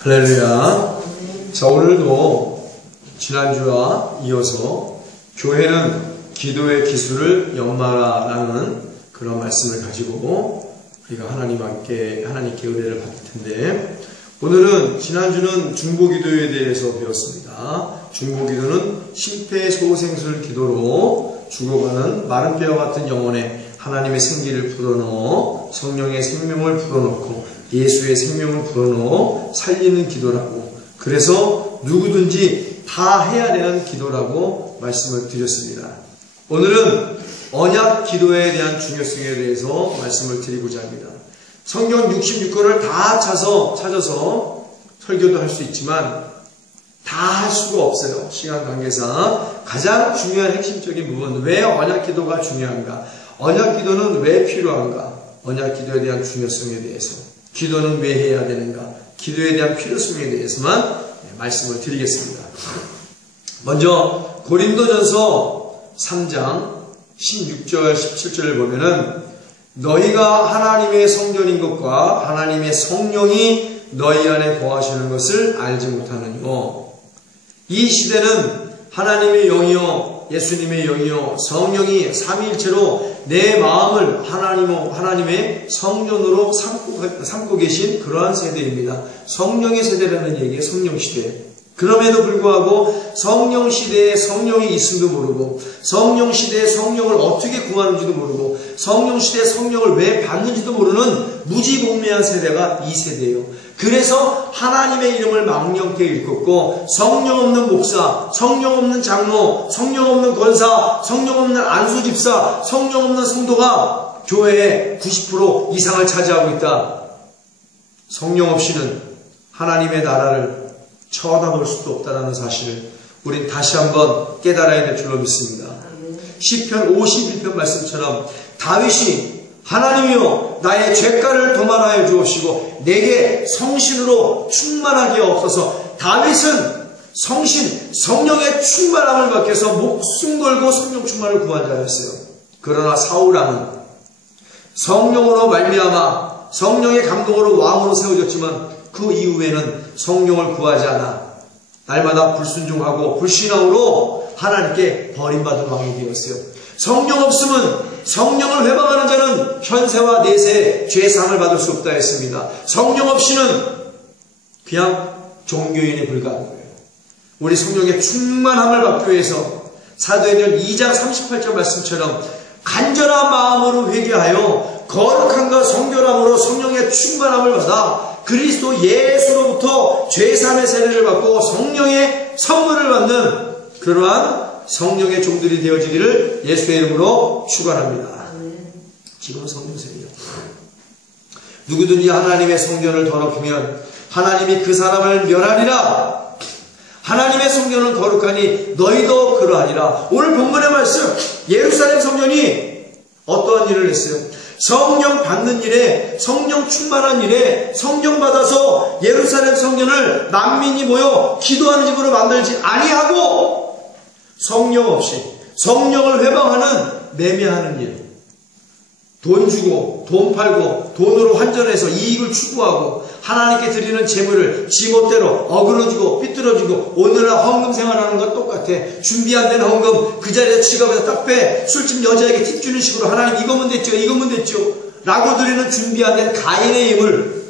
할렐루야. 자, 오늘도 지난주와 이어서 교회는 기도의 기술을 연마라는 그런 말씀을 가지고 우리가 하나님께 은혜를 받을 텐데, 오늘은 지난주는 중보기도에 대해서 배웠습니다. 중보기도는 심폐소생술 기도로 죽어가는 마른 뼈와 같은 영혼에 하나님의 생기를 불어넣어 성령의 생명을 불어넣고 예수의 생명을 불어넣어 살리는 기도라고, 그래서 누구든지 다 해야 되는 기도라고 말씀을 드렸습니다. 오늘은 언약 기도에 대한 중요성에 대해서 말씀을 드리고자 합니다. 성경 66권을 다 찾아서 설교도 할 수 있지만 다 할 수가 없어요. 시간 관계상. 가장 중요한 핵심적인 부분, 왜 언약 기도가 중요한가, 언약 기도는 왜 필요한가, 언약 기도에 대한 중요성에 대해서, 기도는 왜 해야 되는가, 기도에 대한 필요성에 대해서만 말씀을 드리겠습니다. 먼저 고린도전서 3장 16절 17절을 보면은, 너희가 하나님의 성전인 것과 하나님의 성령이 너희 안에 거하시는 것을 알지 못하느뇨. 이 시대는 하나님의 영이요 예수님의 영이요 성령이 삼위일체로 내 마음을 하나님의 성전으로 삼고 계신 그러한 세대입니다. 성령의 세대라는 얘기예요. 성령시대. 그럼에도 불구하고 성령시대에 성령이 있음도 모르고, 성령시대에 성령을 어떻게 구하는지도 모르고, 성령시대에 성령을 왜 받는지도 모르는 무지몽매한 세대가 이 세대예요. 그래서 하나님의 이름을 망령되게 일컫고, 성령 없는 목사, 성령 없는 장로, 성령 없는 권사, 성령 없는 안수집사, 성령 없는 성도가 교회의 90% 이상을 차지하고 있다. 성령 없이는 하나님의 나라를 쳐다볼 수도 없다는 사실을 우린 다시 한번 깨달아야 될 줄로 믿습니다. 시편 51편 말씀처럼 다윗이 하나님이여 나의 죄가를 도말하여 주옵시고 내게 성신으로 충만하게 없어서, 다윗은 성령의 충만함을 받기 위해서 목숨 걸고 성령 충만을 구한 자였어요. 그러나 사울왕은 성령으로 말미암아 성령의 감동으로 왕으로 세워졌지만 그 이후에는 성령을 구하지 않아 날마다 불순종하고 불신앙으로 하나님께 버림받은 왕이 되었어요. 성령 없으면, 성령을 회방하는 자는 현세와 내세의 죄사함을 받을 수 없다 했습니다. 성령 없이는 그냥 종교인에 불과한 거예요. 우리 성령의 충만함을 받기 위해서 사도행전 2장 38절 말씀처럼 간절한 마음으로 회개하여 거룩함과 성결함으로 성령의 충만함을 받아 그리스도 예수로부터 죄사함의 세례를 받고 성령의 선물을 받는 그러한 성령의 종들이 되어지기를 예수의 이름으로 축원합니다. 지금은 성령 세례죠. 누구든지 하나님의 성전을 더럽히면 하나님이 그 사람을 멸하리라. 하나님의 성전은 거룩하니 너희도 그러하리라. 오늘 본문의 말씀, 예루살렘 성전이 어떠한 일을 했어요? 성령 받는 일에, 성령 충만한 일에, 성령 받아서 예루살렘 성전을 만민이 모여 기도하는 집으로 만들지 아니하고, 성령 없이 성령을 회방하는 매매하는 일, 돈 주고 돈 팔고 돈으로 환전해서 이익을 추구하고 하나님께 드리는 제물을 지멋대로 어그러지고 삐뚤어지고 오늘날 헌금 생활하는 것 똑같아. 준비 안 된 헌금 그 자리에서 지갑에서 딱 빼. 술집 여자에게 팁 주는 식으로 하나님 이거면 됐죠 라고 드리는 준비 안 된 가인의 예물,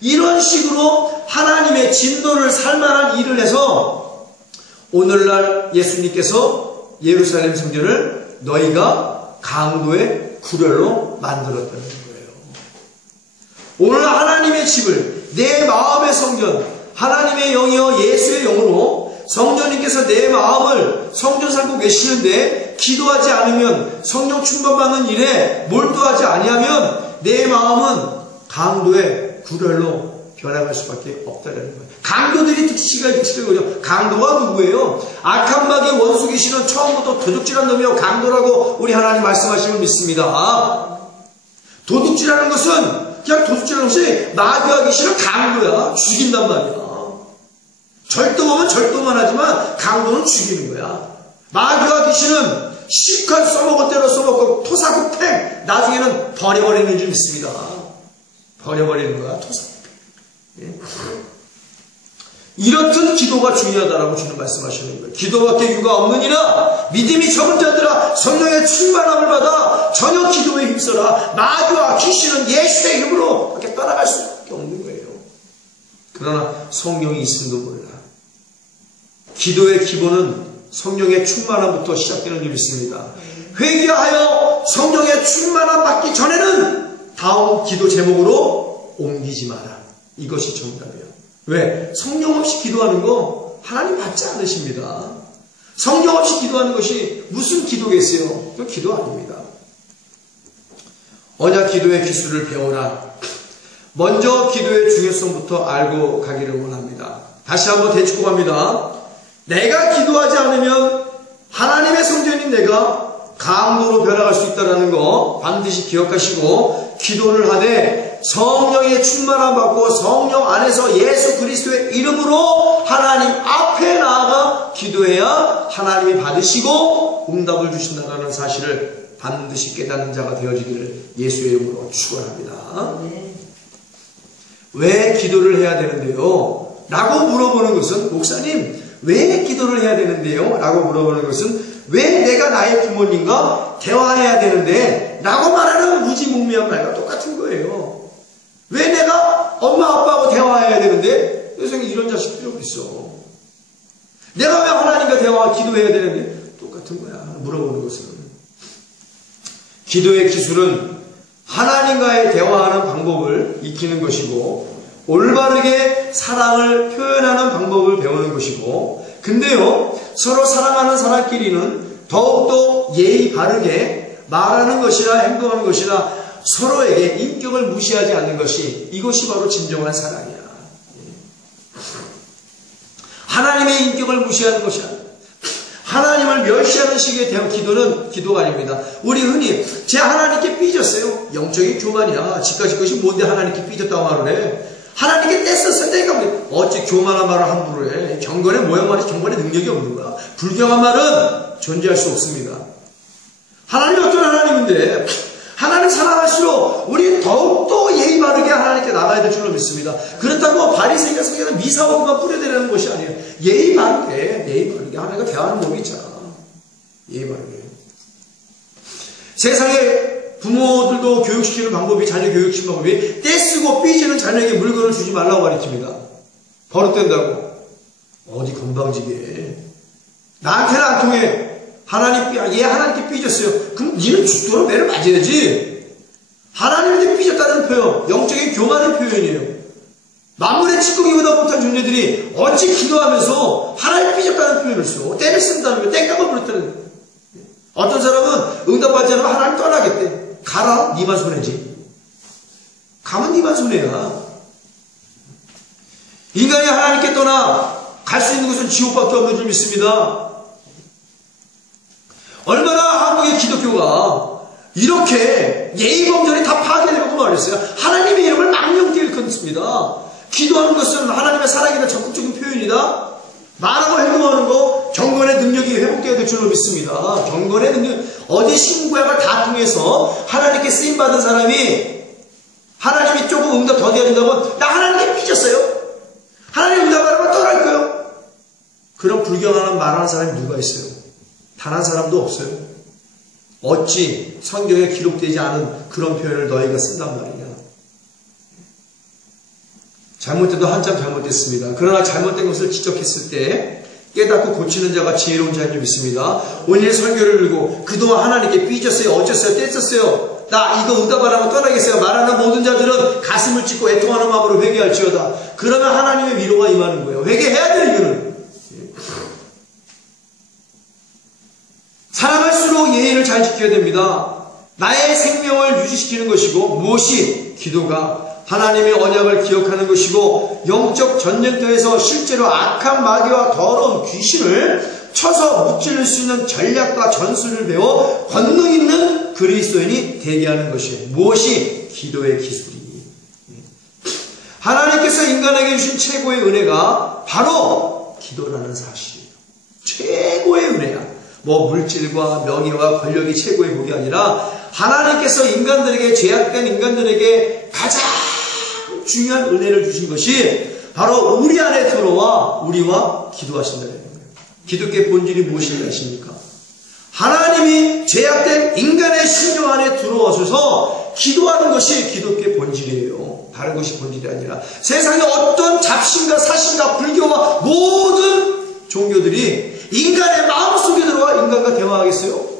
이런 식으로 하나님의 진노를 살만한 일을 해서 오늘날 예수님께서 예루살렘 성전을 너희가 강도의 구렬로 만들었다는 거예요. 오늘 하나님의 집을, 내 마음의 성전, 하나님의 영이여 예수의 영으로 성령님께서 내 마음을 성전 살고 계시는데 기도하지 않으면, 성령 충만받는 일에 몰두하지 아니하면 내 마음은 강도의 구렬로 변화할 수밖에 없다는 거예요. 강도들이 특징이거든요. 강도가 누구예요? 악한 마귀 원수 귀신은 처음부터 도둑질한 놈이요 강도라고 우리 하나님 말씀하시는 걸 믿습니다. 도둑질하는 것은 그냥 도둑질하는 것이, 마귀와 귀신은 강도야. 죽인단 말이야. 절도범은 절도만 하지만 강도는 죽이는 거야. 마귀와 귀신은 실컷 써먹을 대로 써먹고 토사구팽, 나중에는 버려버리는 줄 믿습니다. 버려버리는 거야. 토사구팽. 이렇듯 기도가 중요하다라고 주는 말씀하시는 거예요. 기도밖에 유가 없느니라. 믿음이 적은 자들아 성령의 충만함을 받아 전혀 기도에 힘써라. 마귀와 귀신은 예수의 이름으로 밖에 떠나갈 수밖에 없는 거예요. 그러나 성령이 있음도 몰라. 기도의 기본은 성령의 충만함부터 시작되는 줄 믿습니다. 회개하여 성령의 충만함 받기 전에는 다음 기도 제목으로 옮기지 마라. 이것이 정답이에요. 왜? 성령 없이 기도하는 거 하나님 받지 않으십니다. 성령 없이 기도하는 것이 무슨 기도겠어요? 그 기도 아닙니다. 언약 기도의 기술을 배워라. 먼저 기도의 중요성부터 알고 가기를 원합니다. 다시 한번 되짚고 갑니다. 내가 기도하지 않으면 하나님의 성전인 내가 강도로 변화할 수 있다는 거 반드시 기억하시고 기도를 하되 성령의 충만함 받고 성령 안에서 예수 그리스도의 이름으로 하나님 앞에 나아가 기도해야 하나님이 받으시고 응답을 주신다는 사실을 반드시 깨닫는 자가 되어지기를 예수의 이름으로 축원합니다. 왜 기도를 해야 되는데요? 라고 물어보는 것은 목사님 왜 기도를 해야 되는데요? 라고 물어보는 것은 왜 내가 나의 부모님과 대화해야 되는데? 라고 말하는 무지몽매한 말과 똑같은 거예요. 왜 내가 엄마 아빠하고 대화해야 되는데? 세상에 이런 자식 필요가 있어. 내가 왜 하나님과 대화 기도해야 되는데? 똑같은 거야. 물어보는 것은. 기도의 기술은 하나님과의 대화하는 방법을 익히는 것이고 올바르게 사랑을 표현하는 방법을 배우는 것이고 근데요 서로 사랑하는 사람끼리는 더욱더 예의 바르게 말하는 것이나 행동하는 것이나 서로에게 인격을 무시하지 않는 것이 이것이 바로 진정한 사랑이야. 하나님의 인격을 무시하는 것이 아니야. 하나님을 멸시하는 식의 대한 기도는 기도가 아닙니다. 우리 흔히 제 하나님께 삐졌어요. 영적인 교만이야. 지까지 것이 뭔데 하나님께 삐졌다고 말을 해. 하나님께 떼었어요. 그러니까 어찌 교만한 말을 함부로 해. 경건의 모양 말이 경건의 능력이 없는 거야. 불경한 말은 존재할 수 없습니다. 하나님이 어떤 하나님인데 하나님 사랑할수록 우리 더욱더 예의 바르게 하나님께 나가야 될 줄로 믿습니다. 그렇다고 바리새인과 서기관은 미사오고만 뿌려대라는 것이 아니에요. 예의 바르게 하나님과 대화하는 법이 있잖아. 예의 바르게. 세상에 부모들도 교육시키는 방법이 자녀 교육시키는 방법이 떼쓰고 삐지는 자녀에게 물건을 주지 말라고 가르칩니다. 버릇된다고. 어디 건방지게. 나한테는 안 통해. 얘 하나님께 삐졌어요. 그럼 니는 죽도록 매를 맞아야지. 하나님한테 삐졌다는 표현, 영적인 교만의 표현이에요. 만물의 찌꺼기보다 못한 존재들이 어찌 기도하면서 하나님 삐졌다는 표현을 써. 때를 쓴다는 거, 땡깡을 부렸다는 거. 어떤 사람은 응답받지 않으면 하나님 떠나겠대. 가라, 니만 손해지. 가면 니만 손해야. 인간이 하나님께 떠나 갈 수 있는 것은 지옥밖에 없는 줄 믿습니다. 얼마나 한국의 기독교가 이렇게 예의범절이 다 파괴되고 말했어요. 하나님의 이름을 망령되게 끊습니다. 기도하는 것은 하나님의 사랑이나 적극적인 표현이다. 말하고 행동하는 거 경건의 능력이 회복되어야 될 줄로 믿습니다. 경건의 능력 어디 신구약을 다 통해서 하나님께 쓰임받은 사람이 하나님이 조금 응답 더 돼야 된다고 나 하나님께 삐졌어요. 하나님 응답하라면 떠날 거예요. 그런 불경하는 말하는 사람이 누가 있어요? 단 한 사람도 없어요. 어찌 성경에 기록되지 않은 그런 표현을 너희가 쓴단 말이냐. 잘못돼도 한참 잘못됐습니다. 그러나 잘못된 것을 지적했을 때 깨닫고 고치는 자가 지혜로운 자인 줄 믿습니다. 오늘 설교를 들고 그동안 하나님께 삐졌어요. 어쩌어요. 뗐었어요. 나 이거 응답하라면 떠나겠어요. 말하는 모든 자들은 가슴을 찢고 애통하는 마음으로 회개할지어다. 그러면 하나님의 위로가 임하는 거예요. 회개해야 돼요. 이거는. 사랑할수록 예의를 잘 지켜야 됩니다. 나의 생명을 유지시키는 것이고 무엇이 기도가 하나님의 언약을 기억하는 것이고 영적 전쟁터에서 실제로 악한 마귀와 더러운 귀신을 쳐서 무찌를 수 있는 전략과 전술을 배워 권능 있는 그리스도인이 되게 하는 것이에요. 무엇이 기도의 기술이. 하나님께서 인간에게 주신 최고의 은혜가 바로 기도라는 사실이에요. 최고의 은혜야. 뭐 물질과 명예와 권력이 최고의 복이 아니라 하나님께서 인간들에게 죄악된 인간들에게 가장 중요한 은혜를 주신 것이 바로 우리 안에 들어와 우리와 기도하신다는 거예요. 기독교의 본질이 무엇인지 아십니까? 하나님이 죄악된 인간의 심령 안에 들어와셔서 기도하는 것이 기독교의 본질이에요. 다른 것이 본질이 아니라 세상의 어떤 잡신과 사신과 불교와 모든 종교들이 인간의 마음속에 들어와 인간과 대화하겠어요?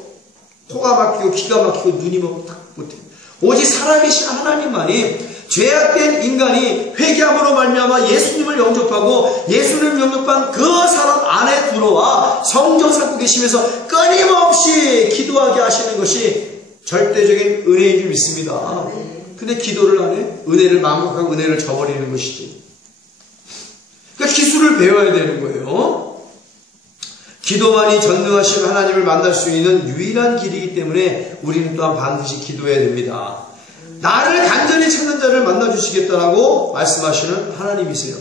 코가 막히고 귀가 막히고 눈이 못해. 오직 살아계신 하나님만이 죄악된 인간이 회개함으로 말미암아 예수님을 영접하고 예수님을 영접한 그 사람 안에 들어와 성경 삼고 계시면서 끊임없이 기도하게 하시는 것이 절대적인 은혜인 줄 믿습니다. 근데 기도를 안 해? 은혜를 망각하고 은혜를 저버리는 것이지. 그러니까 기술을 배워야 되는 거예요. 기도만이 전능하신 하나님을 만날 수 있는 유일한 길이기 때문에 우리는 또한 반드시 기도해야 됩니다. 나를 간절히 찾는 자를 만나주시겠다라고 말씀하시는 하나님이세요.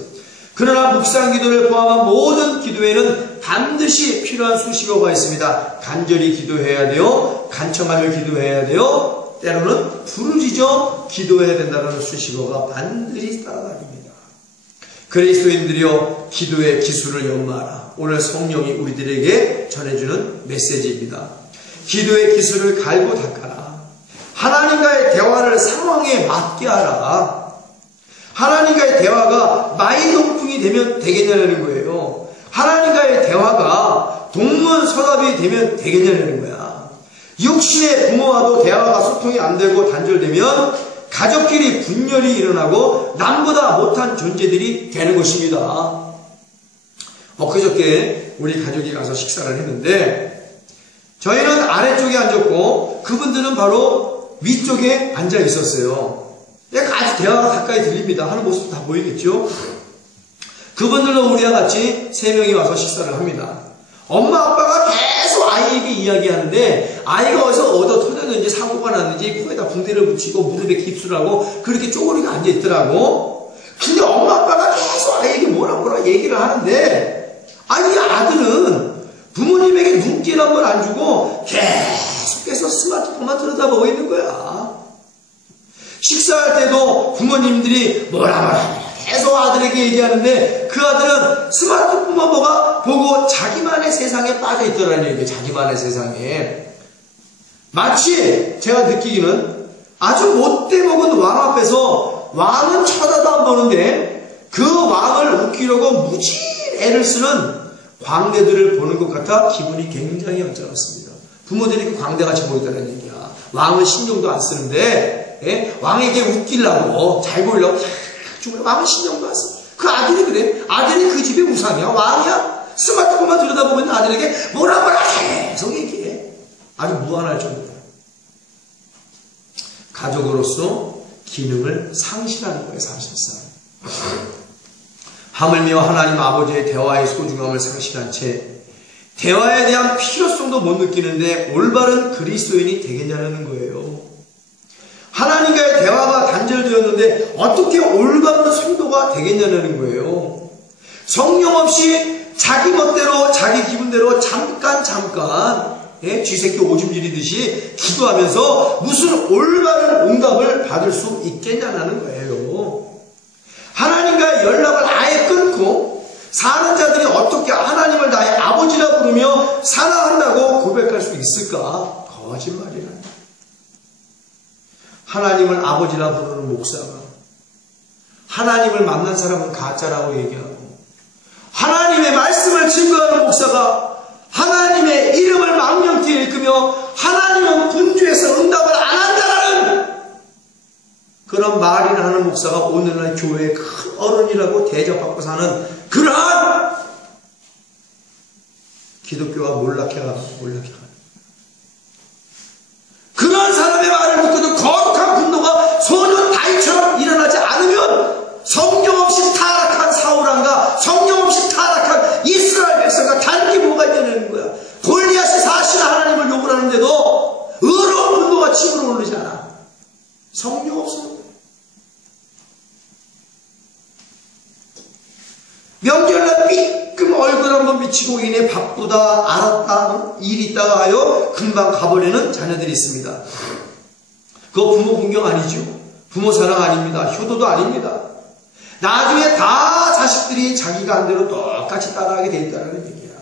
그러나 묵상 기도를 포함한 모든 기도에는 반드시 필요한 수식어가 있습니다. 간절히 기도해야 돼요. 간청하며 기도해야 돼요. 때로는 부르짖어 기도해야 된다는 수식어가 반드시 따라다닙니다. 그리스도인들이여 기도의 기술을 연마하라. 오늘 성령이 우리들에게 전해주는 메시지입니다. 기도의 기술을 갈고 닦아라. 하나님과의 대화를 상황에 맞게 하라. 하나님과의 대화가 마이동풍이 되면 되겠냐는 거예요. 하나님과의 대화가 동문서답이 되면 되겠냐는 거야. 육신의 부모와도 대화가 소통이 안 되고 단절되면 가족끼리 분열이 일어나고 남보다 못한 존재들이 되는 것입니다. 엊그저께 우리 가족이 가서 식사를 했는데 저희는 아래쪽에 앉았고 그분들은 바로 위쪽에 앉아 있었어요. 아주 대화가 가까이 들립니다. 하는 모습도 다 보이겠죠? 그분들은 우리와 같이 3명이 와서 식사를 합니다. 엄마 아빠가 계속 아이에게 이야기하는데 아이가 어디서 얻어 터졌는지 사고가 났는지 코에다 붕대를 붙이고 무릎에 깁스를 하고 그렇게 쪼그리고 앉아 있더라고. 근데 엄마 아빠가 계속 아이에게 뭐라 얘기를 하는데 이 아들은 부모님에게 눈길 한 번 안 주고 계속해서 스마트폰만 들여다보고 있는 거야. 식사할 때도 부모님들이 뭐라 계속 아들에게 얘기하는데 그 아들은 스마트폰만 보고 자기만의 세상에 빠져 있더라는 얘기예요. 자기만의 세상에. 마치 제가 느끼기는 아주 못돼 먹은 왕 앞에서 왕은 쳐다도 안 보는데 그 왕을 웃기려고 무지 애를 쓰는 광대들을 보는 것 같아 기분이 굉장히 언짢았습니다. 부모들이 그 광대같이 보였다는 얘기야. 왕은 신경도 안 쓰는데 왕에게 웃기려고 잘 보이려고 왕은 신경도 안 써. 그 아들이 그래. 아들이 그 집의 우상이야. 왕이야. 스마트폰만 들여다보고 있는 아들에게 뭐라 계속 얘기해. 아주 무한할 정도야. 가족으로서 기능을 상실하는 거예요. 사실상. 하물며 하나님 아버지의 대화의 소중함을 상실한 채 대화에 대한 필요성도 못 느끼는데 올바른 그리스도인이 되겠냐는 거예요. 하나님과의 대화가 단절되었는데 어떻게 올바른 성도가 되겠냐는 거예요. 성령 없이 자기 멋대로 자기 기분대로 잠깐 쥐새끼 오줌 지리듯이 기도하면서 무슨 올바른 응답을 받을 수 있겠냐는 거예요. 하나님과의 연락을 아예 끊고 사는 자들이 어떻게 하나님을 나의 아버지라 부르며 사랑한다고 고백할 수 있을까? 거짓말이라니. 하나님을 아버지라 부르는 목사가 하나님을 만난 사람은 가짜라고 얘기하고 하나님의 말씀을 증거하는 목사가 하나님의 이름을 망령되이 읽으며 하나님은 분주해서 응답을 안 한다라는 그런 말이나 하는 목사가 오늘날 교회의 큰 어른이라고 대접받고 사는 그러한 기독교가 몰락해가 그런 사람의 말을 듣고도 거룩한 분노가 소년 다윗처럼 일어나지 않으면 성령 없이 타락한 사울왕과 성령 없이 타락한 이스라엘 백성과 다른 게 뭐가 있냐는 거야. 골리앗이 사실 하나님을 욕을 하는데도 의로운 분노가 집으로 오르지 않아. 성령 없어. 명절날 삐끔 얼굴 한번 비치고 이내 바쁘다 알았다 일 있다가 하여 금방 가버리는 자녀들이 있습니다. 그거 부모 공경 아니죠. 부모 사랑 아닙니다. 효도도 아닙니다. 나중에 다 자식들이 자기 간대로 똑같이 따라하게 돼 있다는 얘기야.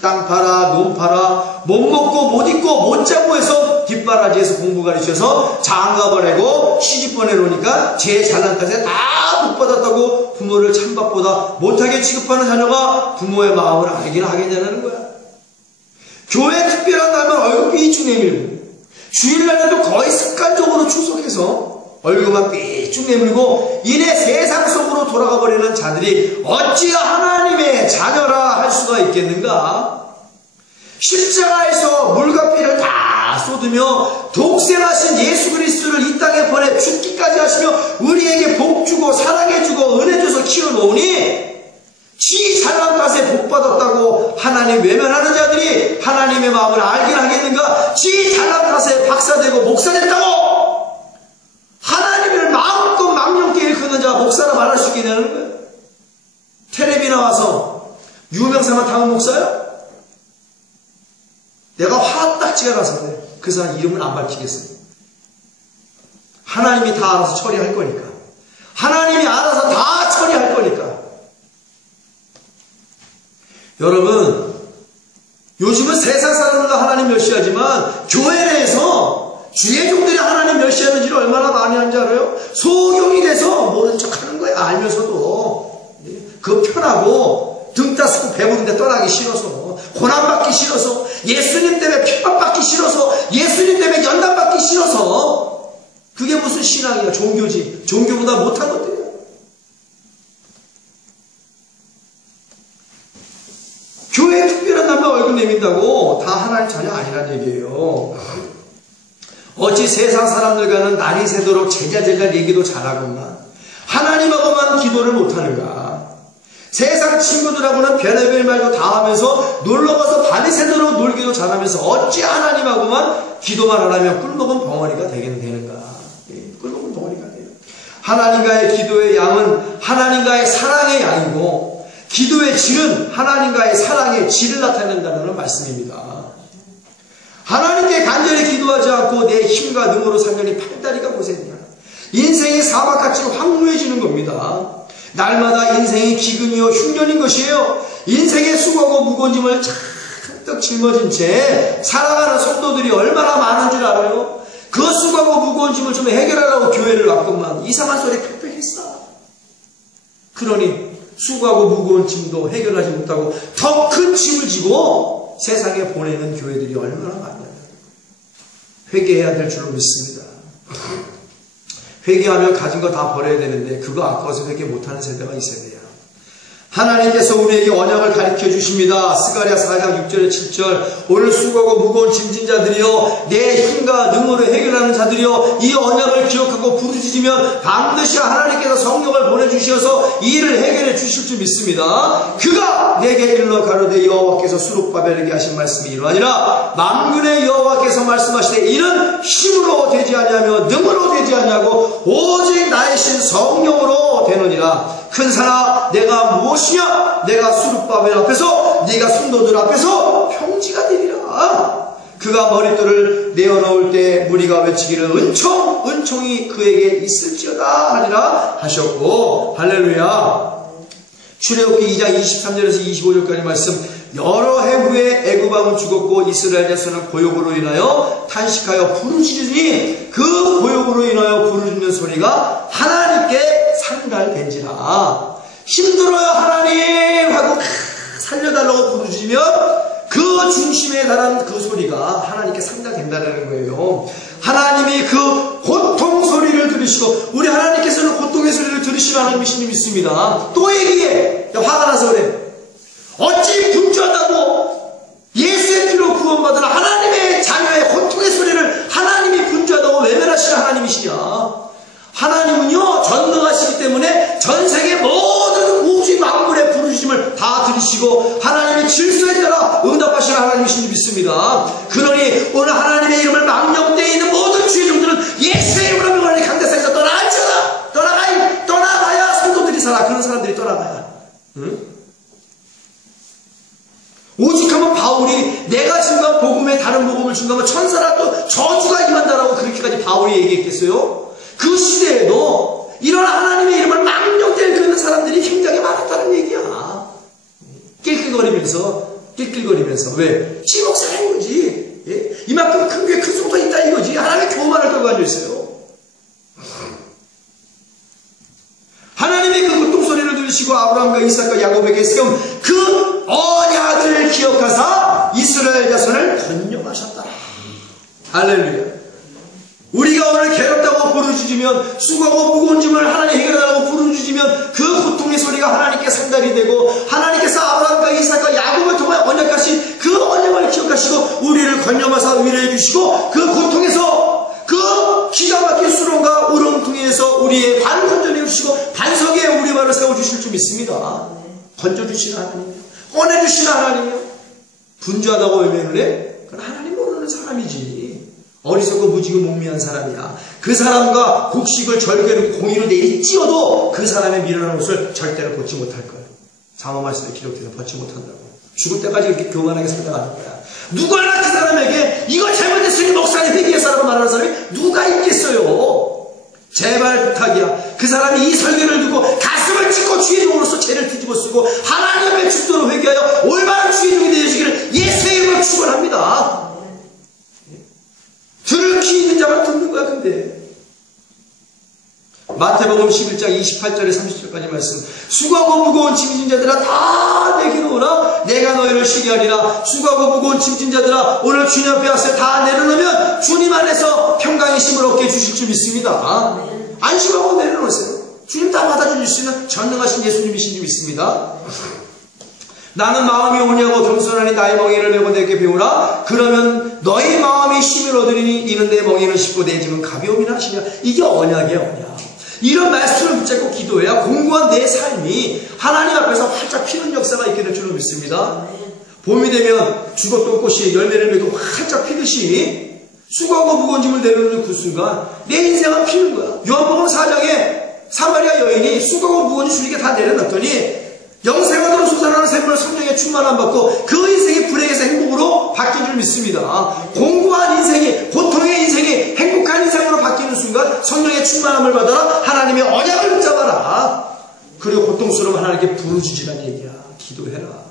땅 팔아, 논 팔아, 못 먹고, 못 입고, 못 자고 해서 뒷바라지에서 공부 가르쳐서 장가 보내고 시집 보내놓으니까 제 잘난 탓에 다 못 받았다고 부모를 찬밥보다 못하게 취급하는 자녀가 부모의 마음을 알긴 하겠냐는 거야. 교회 특별한 날만 얼굴 삐쭉 내밀고, 주일날에도 거의 습관적으로 출석해서 얼굴만 삐쭉 내밀고 이내 세상 속으로 돌아가 버리는 자들이 어찌 하나님의 자녀라 할 수가 있겠는가? 십자가에서 물과 피를 다 쏟으며 독생하신 예수 그리스도를 이 땅에 보내 죽기까지 하시며 우리에게 복 주고 사랑해 주고 은혜 줘서 키워놓으니 지 잘난 탓에 복 받았다고 하나님 외면하는 자들이 하나님의 마음을 알긴 하겠는가? 지 잘난 탓에 박사되고 목사됐다고 하나님을 마음껏 망령되게 일컫는 자가 목사라 말할 수 있겠냐는 거예요. 텔레비 나와서 유명세만 타는 목사야? 내가 화딱지가 나서 그래. 그 사람 이름을 안 밝히겠어요. 하나님이 다 알아서 처리할 거니까. 하나님이 알아서 다 처리할 거니까. 여러분, 요즘은 세상 사람들도 하나님 멸시하지만 교회 내에서 주의 종들이 하나님 멸시하는지를 얼마나 많이 하는지 알아요? 소경이 돼서 모른 척 하는 거야. 알면서도. 그거 편하고 등 따스고 배부른데 떠나기 싫어서 고난받기 싫어서 예수님 때문에 핍박받기 싫어서 예수님 때문에 연단받기 싫어서 그게 무슨 신앙이야. 종교지. 종교보다 못한 것들이야. 교회에 특별한 날만 얼굴 내민다고 다 하나님 자녀 아니란 얘기예요. 어찌 세상 사람들과는 날이 새도록 제자 얘기도 잘하건만 하나님하고만 기도를 못하는가? 세상 친구들하고는 별의별 말도 다 하면서 놀러가서 밤이 새도록 놀기도 잘하면서 어찌 하나님하고만 기도만 하라면 꿀먹은 벙어리가 되긴 되는가? 꿀먹은 벙어리가 돼요. 하나님과의 기도의 양은 하나님과의 사랑의 양이고 기도의 질은 하나님과의 사랑의 질을 나타낸다는 말씀입니다. 하나님께 간절히 기도하지 않고 내 힘과 능으로 살려니 팔다리가 고생이야. 인생이 사막같이 황무해지는 겁니다. 날마다 인생이 기근이요 흉년인 것이에요. 인생의 수고하고 무거운 짐을 잔뜩 짊어진 채 살아가는 성도들이 얼마나 많은 줄 알아요? 그 수고하고 무거운 짐을 좀 해결하라고 교회를 왔건만 이상한 소리 팩팩 했어. 그러니 수고하고 무거운 짐도 해결하지 못하고 더 큰 짐을 지고 세상에 보내는 교회들이 얼마나 많냐. 회개해야 될 줄로 믿습니다. 회개하면 가진 거 다 버려야 되는데 그거 아까워서 회개 못하는 세대가 이 세대야. 하나님께서 우리에게 언약을 가르쳐 주십니다. 스가랴 4장 6절에 7절 오늘 수고하고 무거운 짐진 자들이여 내 힘과 능으로 해결하는 자들이여 이 언약을 기억하고 부르짖으면 반드시 하나님께서 성령을 보내주셔서 이 일을 해결해 주실 줄 믿습니다. 그가 내게 일러 가로되 여호와께서 수룹바벨에게 하신 말씀이 이러하니라. 만군의 여호와께서 말씀하시되 이는 힘으로 되지 아니하며 능으로 되지 아니하고 오직 나의 신 성령으로 되느니라. 큰 사나 내가 무엇이냐? 내가 수룹바벨 앞에서 네가 성도들 앞에서 평지가 되리라. 그가 머릿돌을 내어놓을 때 무리가 외치기를 은총이 그에게 있을지어다 하니라 하셨고 할렐루야. 출애굽기 2장 23절에서 25절까지 말씀. 여러 해 후에 애굽 왕은 죽었고 이스라엘 자손은 고욕으로 인하여 탄식하여 부르짖으니 그 고욕으로 인하여 부르짖는 소리가 하나님께 상달된지라. 힘들어요 하나님 하고 살려달라고 부르짖으면 그 중심에 달한 그 소리가 하나님께 상달된다는 거예요. 하나님이 그 고통 소리를 들으시고 우리 하나님께서는 고통의 소리를 들으시는 하나님이신 믿습니다. 또 얘기해. 화가 나서 그래. 어찌 분주하다고 예수의 피로 구원받은 하나님의 자녀의 고통의 소리를 하나님이 분주하다고 외면하시는 하나님이시냐. 하나님은요 전능하시기 때문에 전세계 모든 우주 만물의 부르심을 다 들으시고 하나님의 질서에 따라 응답하시는 하나님이신 줄 믿습니다. 그러니 오늘 하나님의 이름을 망령되어 있는 모든 주의 종들은 예수의 이름으로 명하니 강대상에서 떠나야지어다. 떠나가야 성도들이 살아. 그런 사람들이 떠나가야. 응? 오직하면 바울이 내가 증거한 복음에 다른 복음을 증거하면 천사라도 저주가 임한다라고 그렇게까지 바울이 얘기했겠어요? 그 시대에도 이런 하나님의 이름을 망령되이 보면서. 왜? 지 목사인 거지. 예? 이만큼 큰 교회 큰 성도 있다 이거지. 하나님의 교만을 떨고 앉아있어요. 하나님의 그 고통소리를 들으시고 아브라함과 이삭과 야곱에게 세운 그 언약을 기억하사 이스라엘 자손을 건념하셨다. 할렐루야. 우리가 오늘 괴롭다고 부르짖으면, 수고하고 무거운 짐을 하나님 해결하라고 부르짖으면 그 고통의 소리가 하나님께 상달이 되고, 하나님께서 아브라함과 이삭과 야곱을 통해 언약하신 그 언약을 기억하시고 우리를 건념하사 위로해 주시고, 그 고통에서 그 기가 막힌 수렁과 우렁통에서 우리의 발을 건져내 주시고 반석에 우리 발을 세워주실 줄 믿습니다. 건져주시는 하나님이요, 꺼내주시는 하나님이요. 분주하다고 외면을 해? 그건 하나님 모르는 사람이지. 어리석고 무지고 목미한 사람이야. 그 사람과 곡식을 절개로 공의로 내리찌어도 그 사람의 미련한 옷을 절대로 벗지 못할 거예요. 장어 말씀에 기록해서 벗지 못한다고. 죽을 때까지 그렇게 교만하게 생각하는 거야. 누구나 그 사람에게 이거 잘못했으니 목사님 회개해서라고 말하는 사람이 누가 있겠어요. 제발 부탁이야. 그 사람이 이 설교를 듣고 가슴을 찢고 주의 종으로서 죄를 뒤집어 쓰고 하나님의 주도로 회개하여 올바른 주의 종이 되어지기를 예수의 이름으로 축원합니다. 들을 귀 있는 자만 듣는 거야. 근데 마태복음 11장 28절에 30절까지 말씀. 수고하고 무거운 짐진 자들아 다 내게로 오라. 내가 너희를 쉬게 하리라. 수고하고 무거운 짐진 자들아 오늘 주님 앞에 와서 다 내려놓으면 주님 안에서 평강의 힘을 얻게 해주실 줄 믿습니다. 안심하고 내려놓으세요. 주님 다 받아주실 수 있는 전능하신 예수님이신 줄 믿습니다. 나는 마음이 오냐고 겸손하니 나의 멍에를 메고 내게 배우라. 그러면 너희 마음이 힘을 얻으리니 이는 내 멍에는 쉽고 내 짐은 가벼움이라 하시냐. 이게 언약이에요, 언약. 이런 말씀을 붙잡고 기도해야 공고한 내 삶이 하나님 앞에서 활짝 피는 역사가 있게 될 줄로 믿습니다. 봄이 되면 죽었던 꽃이 열매를 맺고 활짝 피듯이 수고하고 무거운 짐을 내려놓는 그 순간 내 인생은 피는 거야. 요한복음 4장에 사마리아 여인이 수고하고 무거운 짐을 다 내려놨더니 영생으로 솟아나는 생명을 성령에 충만함 받고 그 인생이 불행에서 행복으로 바뀐 줄 믿습니다. 공고한 인생이, 고통의 인생이 행복한 인생으로 바뀌는 순간 성령의 충만함을 받아라. 하나님의 언약을 붙잡아라. 그리고 고통스러운 하나님께 부르짖으라는 얘기야. 기도해라.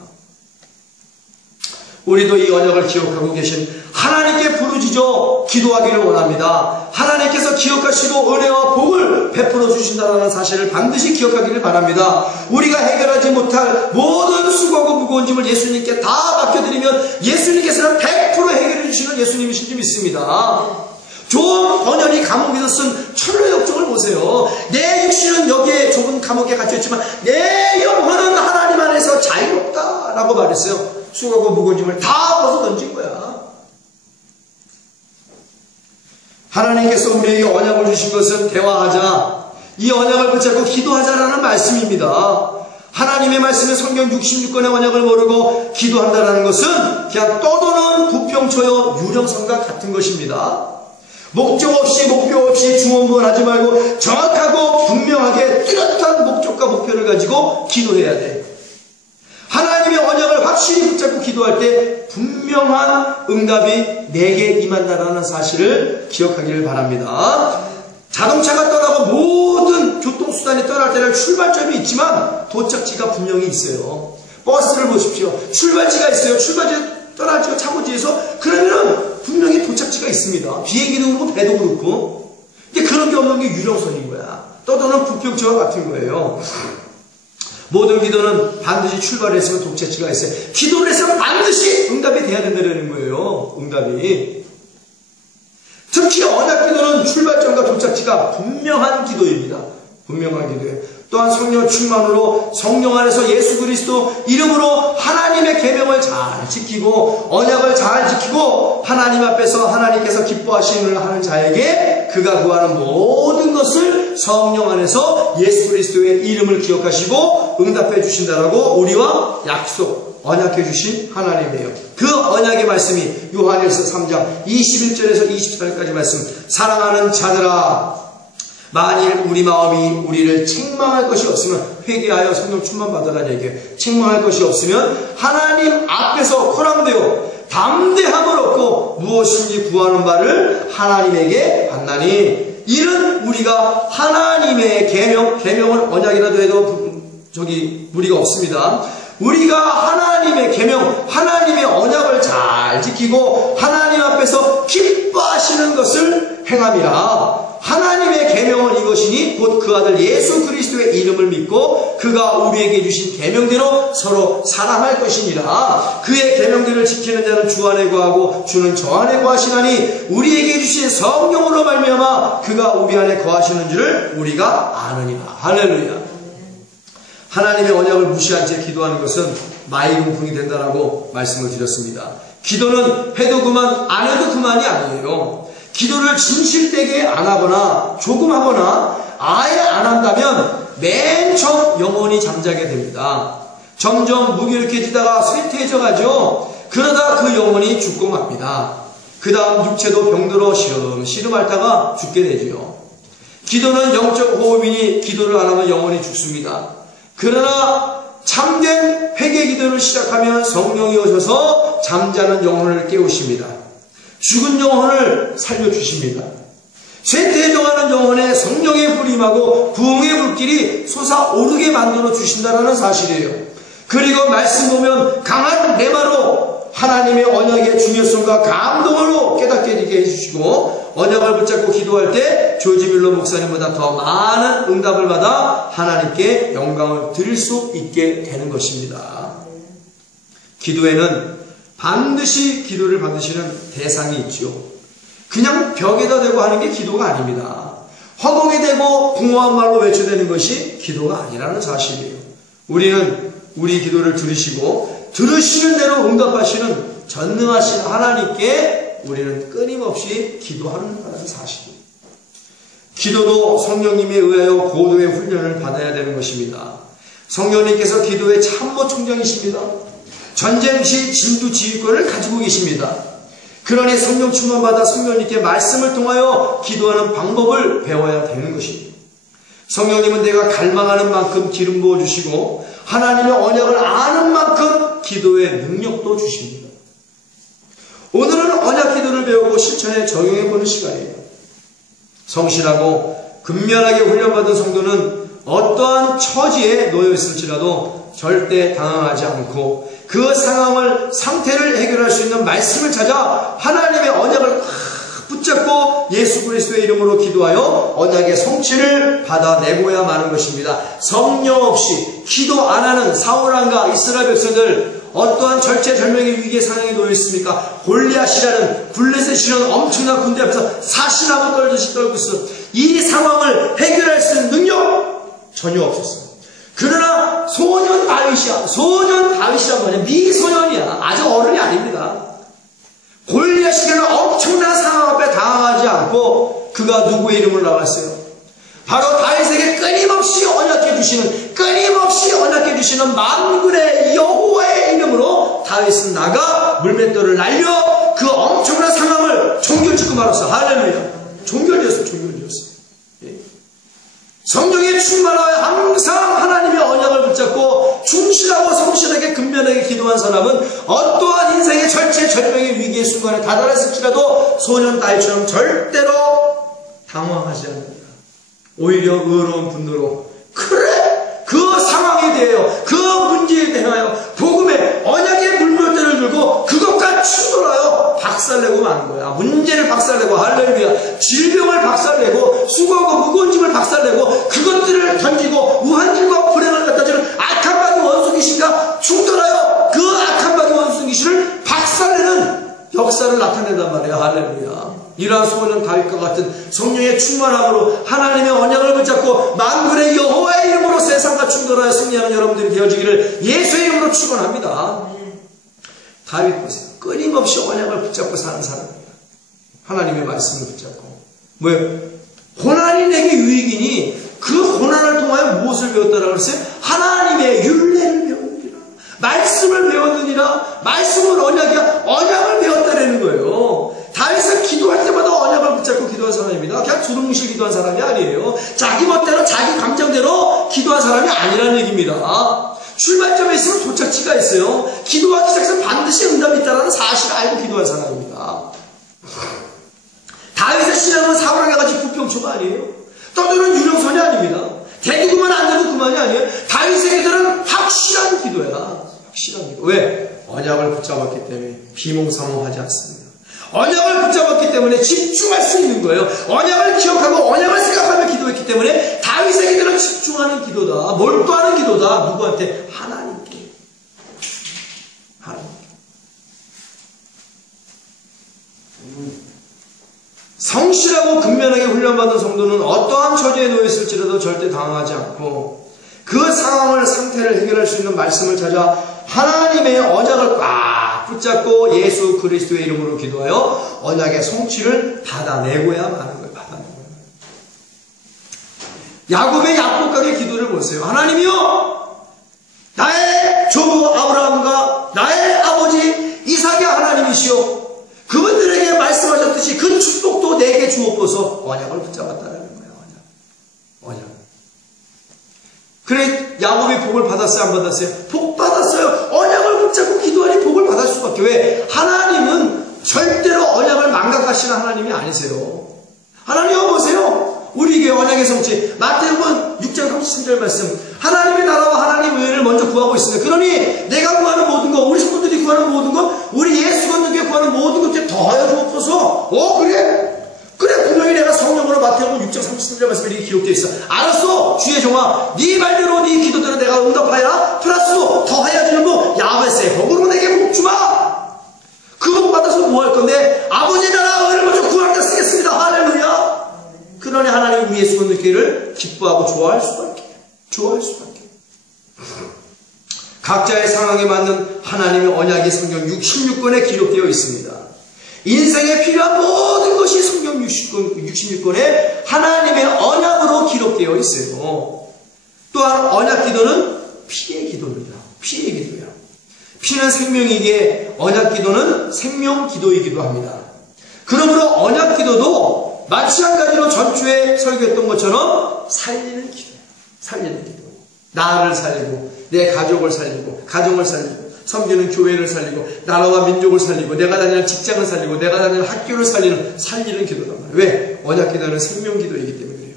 우리도 이 언약을 기억하고 계신 하나님께 부르짖어 기도하기를 원합니다. 하나님께서 기억하시고 은혜와 복을 베풀어 주신다는 사실을 반드시 기억하기를 바랍니다. 우리가 해결하지 못할 모든 수고하고 무거운 짐을 예수님께 다 맡겨드리면 예수님께서는 100% 해결해 주시는 예수님이신 줄 믿습니다. 존 버년이 감옥에서 쓴 철로 역정을 보세요. 내 육신은 여기에 좁은 감옥에 갇혀있지만 내 영혼은 하나님 안에서 자유롭다 라고 말했어요. 수고하고 무거운 짐을 다 벗어 던진 거야. 하나님께서 우리에게 언약을 주신 것은 대화하자, 이 언약을 붙잡고 기도하자라는 말씀입니다. 하나님의 말씀에 성경 66권의 언약을 모르고 기도한다는 것은 그냥 떠도는 부평초요 유령선과 같은 것입니다. 목적 없이 목표 없이 중언부언하지 말고 정확하고 분명하게 뚜렷한 목적과 목표를 가지고 기도해야 돼. 하나님의 언약을 확실히 붙잡고 기도할 때 분명한 응답이 내게 임한다는 사실을 기억하기를 바랍니다. 자동차가 떠나고 모든 교통수단이 떠날 때는 출발점이 있지만 도착지가 분명히 있어요. 버스를 보십시오. 출발지가 있어요. 출발지 떠날지가 차고지에서 그러면은 분명히 도착지가 있습니다. 비행기도 그렇고 배도 그렇고. 근데 그런 게 없는 게 유령선인 거야. 떠도는 부평초와 같은 거예요. 모든 기도는 반드시 출발을 했으면 도착지가 있어요. 기도를 했으면 반드시 응답이 돼야 된다는 거예요. 응답이. 특히 언약 기도는 출발점과 도착지가 분명한 기도입니다. 분명한 기도예요. 또한 성령 충만으로 성령 안에서 예수 그리스도 이름으로 하나님의 계명을 잘 지키고 언약을 잘 지키고 하나님 앞에서 하나님께서 기뻐하시는 하는 자에게 그가 구하는 모든 것을 성령 안에서 예수 그리스도의 이름을 기억하시고 응답해 주신다라고 우리와 약속 언약해 주신 하나님이에요. 그 언약의 말씀이 요한일서 3장 21절에서 24절까지 말씀. 사랑하는 자들아, 만일 우리 마음이 우리를 책망할 것이 없으면 회개하여 성령 충만 받으라는 얘기예요. 책망할 것이 없으면 하나님 앞에서 코람되어 담대함을 얻고 무엇인지 구하는 바를 하나님에게 받나니, 이는 우리가 하나님의 계명은 언약이라도 해도 무리가 없습니다. 우리가 하나님의 계명, 하나님의 언약을 잘 지키고 하나님 앞에서 기뻐하시는 것을 행함이라. 하나님의 계명은 이것이니 곧 그 아들 예수 그리스도의 이름을 믿고 그가 우리에게 주신 계명대로 서로 사랑할 것이니라. 그의 계명들을 지키는 자는 주 안에 거하고 주는 저 안에 거하시나니 우리에게 주신 성령으로 말미암아 그가 우리 안에 거하시는 줄을 우리가 아느니라. 할렐루야. 하나님의 언약을 무시한 채 기도하는 것은 마이lum풍이 된다라고 말씀을 드렸습니다. 기도는 해도 그만 안 해도 그만이 아니에요. 기도를 진실되게 안 하거나 조금 하거나 아예 안 한다면 맨 처음 영혼이 잠자게 됩니다. 점점 무기력해지다가 쇠퇴해져 가죠. 그러다 그 영혼이 죽고 맙니다. 그 다음 육체도 병들어 시름 앓다가 죽게 되지요. 기도는 영적 호흡이니 기도를 안 하면 영혼이 죽습니다. 그러나 참된 회개 기도를 시작하면 성령이 오셔서 잠자는 영혼을 깨우십니다. 죽은 영혼을 살려주십니다. 쇠퇴해져가는 영혼에 성령의 불이 임하고 부흥의 불길이 솟아오르게 만들어 주신다는 사실이에요. 그리고 말씀 보면 강한 레마로 하나님의 언약의 중요성과 감동으로 깨닫게 되게 해주시고 언약을 붙잡고 기도할 때 조지 밀러 목사님보다 더 많은 응답을 받아 하나님께 영광을 드릴 수 있게 되는 것입니다. 기도에는 반드시 기도를 받으시는 대상이 있죠. 그냥 벽에다 대고 하는 게 기도가 아닙니다. 허공에 대고 풍성한 말로 외쳐대는 것이 기도가 아니라는 사실이에요. 우리는 우리 기도를 들으시고 들으시는 대로 응답하시는 전능하신 하나님께 우리는 끊임없이 기도하는 사실이에요. 기도도 성령님에 의하여 고도의 훈련을 받아야 되는 것입니다. 성령님께서 기도의 참모 총장이십니다. 전쟁 시 진두지휘권을 가지고 계십니다. 그러니 성령 충만받아 성령님께 말씀을 통하여 기도하는 방법을 배워야 되는 것입니다. 성령님은 내가 갈망하는 만큼 기름 부어주시고 하나님의 언약을 아는 만큼 기도의 능력도 주십니다. 오늘은 언약 기도를 배우고 실천에 적용해보는 시간이에요. 성실하고 근면하게 훈련받은 성도는 어떠한 처지에 놓여 있을지라도 절대 당황하지 않고 그 상태를 해결할 수 있는 말씀을 찾아 하나님의 언약을 붙잡고 예수 그리스도의 이름으로 기도하여 언약의 성취를 받아내고야 마는 것입니다. 성령 없이 기도 안 하는 사울왕과 이스라엘 백성들 어떠한 절체절명의 위기의 상황에 놓여 있습니까? 골리앗이라는 블레셋이라는 엄청난 군대 앞에서 사시나무 떨듯이 떨고 있어. 이 상황을 해결할 수 있는 능력 전혀 없었어요. 그러나 소년 다윗이야. 소년 다윗이란 말이야. 미소년이야. 아직 어른이 아닙니다. 골리앗이라는 엄청난 상황 앞에 당황하지 않고 그가 누구의 이름으로 나갔어요? 바로 다윗에게 끊임없이 언약해 주시는 만군의 여호와의 이름으로 다윗은 나가 물맷돌을 날려 그 엄청난 상황을 종결짓고 말았어. 할렐루야. 종결되었어. 성령의 충만하여 항상 하나님의 언약을 붙잡고 충실하고 성실하게 근면하게 기도한 사람은 어떠한 인생의 절체절명의 위기의 순간에 다다랐을지라도 소년 다윗처럼 절대로 당황하지 않는다. 오히려 의로운 분노로 그래! 그 상황에 대하여 그 문제에 대하여 복음의 언약의 물맷돌을 들고 그것과 충돌하여 박살내고 마는 거야. 문제를 박살내고 할렐루야. 질병을 박살내고 수고하고 무거운 짐을 박살내고 그것들을 던지고 우한질과 불행을 갖다 주는 악한 마귀 원수 귀신과 충돌하여 그 악한 마귀 원수 귀신을 박살내는 역사를 나타낸단 말이야. 할렐루야. 이러한 소년 다윗과 같은 성령의 충만함으로 하나님의 언약을 붙잡고 만군의 여호와의 이름으로 세상과 충돌하여 승리하는 여러분들이 되어지기를 예수의 이름으로 축원합니다. 다윗 보세요. 끊임없이 언약을 붙잡고 사는 사람이에요. 하나님의 말씀을 붙잡고. 뭐예요? 고난이 내게 유익이니 그 고난을 통하여 무엇을 배웠다라고 그랬어요? 하나님의 율례를 배웠느니라. 말씀을 배웠느니라. 말씀을 언약을 배웠다라는 거예요. 다윗은 기도할 때마다 언약을 붙잡고 기도한 사람입니다. 그냥 두루뭉실 기도한 사람이 아니에요. 자기 멋대로 자기 감정대로 기도한 사람이 아니라는 얘기입니다. 출발점에 있으면 도착지가 있어요. 기도하기 시작해서 반드시 응답이 있다는 사실을 알고 기도한 사람입니다. 다윗의 신앙은 사울왕과 같이 부평초가 아니에요. 떠드는 유령선이 아닙니다. 대도 그만 안 돼도 그만이 아니에요. 다윗의 기도는 확실한 확실한 기도야. 확실한 기도. 왜? 언약을 붙잡았기 때문에 비몽사몽하지 않습니다. 언약을 붙잡았기 때문에 집중할 수 있는 거예요. 언약을 기억하고 언약을 생각하며 기도했기 때문에 다윗의 기도는 집중하는 기도다. 몰두하는 기도다. 누구한테? 하나님께. 하나님께. 성실하고 근면하게 훈련받은 성도는 어떠한 처지에 놓였을지라도 절대 당황하지 않고 그 상태를 해결할 수 있는 말씀을 찾아 하나님의 언약을 꽉 붙잡고 예수 그리스도의 이름으로 기도하여 언약의 성취를 받아내고야 마는 거예요. 받아내고야. 야곱의 약복강의 기도를 보세요. 하나님이여, 나의 조부 아브라함과 나의 아버지 이삭의 하나님이시여, 그분들에게 말씀하셨듯이 그 축복도 내게 주옵소서. 언약을 붙잡았다는 거예요. 언약. 그래, 야곱이 복을 받았어요? 안 받았어요? 복 받았어요. 언약을 붙잡고 기도하니 복을 받을 수밖에. 왜? 하나님은 절대로 언약을 망각하시는 하나님이 아니세요. 하나님 보세요. 우리에게 언약의 성취. 마태복음 6장 33절 말씀. 하나님의 나라와 하나님의 의를 먼저 구하고 있습니다. 그러니 내가 구하는 모든 것, 우리 식구들이 구하는 모든 것, 우리 예수 그리스도께 구하는 모든 것들 더하여 주옵소서. 그래, 분명히 내가 성령으로 마태복음 6장 33절 말씀에 이렇게 기록되어 있어. 알았어, 주의 종아, 네 말대로 네 기도대로 내가 응답하여라. 플러스도 더하여 주는 거 야훼세 복으로 내게 복 주마. 그 복 받아서 뭐 할 건데? 아버지 나라 의를 먼저 구할 때 쓰겠습니다. 할렐루야. 그러니 하나님 우리 예수 그리스도를 기뻐하고 좋아할 수밖에. 각자의 상황에 맞는 하나님의 언약이 성경 66권에 기록되어 있습니다. 인생에 필요한 모든 것이 성경 66권에 하나님의 언약으로 기록되어 있어요. 또한 언약 기도는 피의 기도입니다. 피의 기도예요. 피는 생명이기에 언약 기도는 생명 기도이기도 합니다. 그러므로 언약 기도도 마찬가지로 전주에 설교했던 것처럼 살리는 기도예요. 살리는 기도. 나를 살리고 내 가족을 살리고 가정을 살리고 섬기는 교회를 살리고 나라와 민족을 살리고 내가 다니는 직장을 살리고 내가 다니는 학교를 살리는 기도단 말이에요. 왜? 언약 기도는 생명 기도이기 때문에 그래요.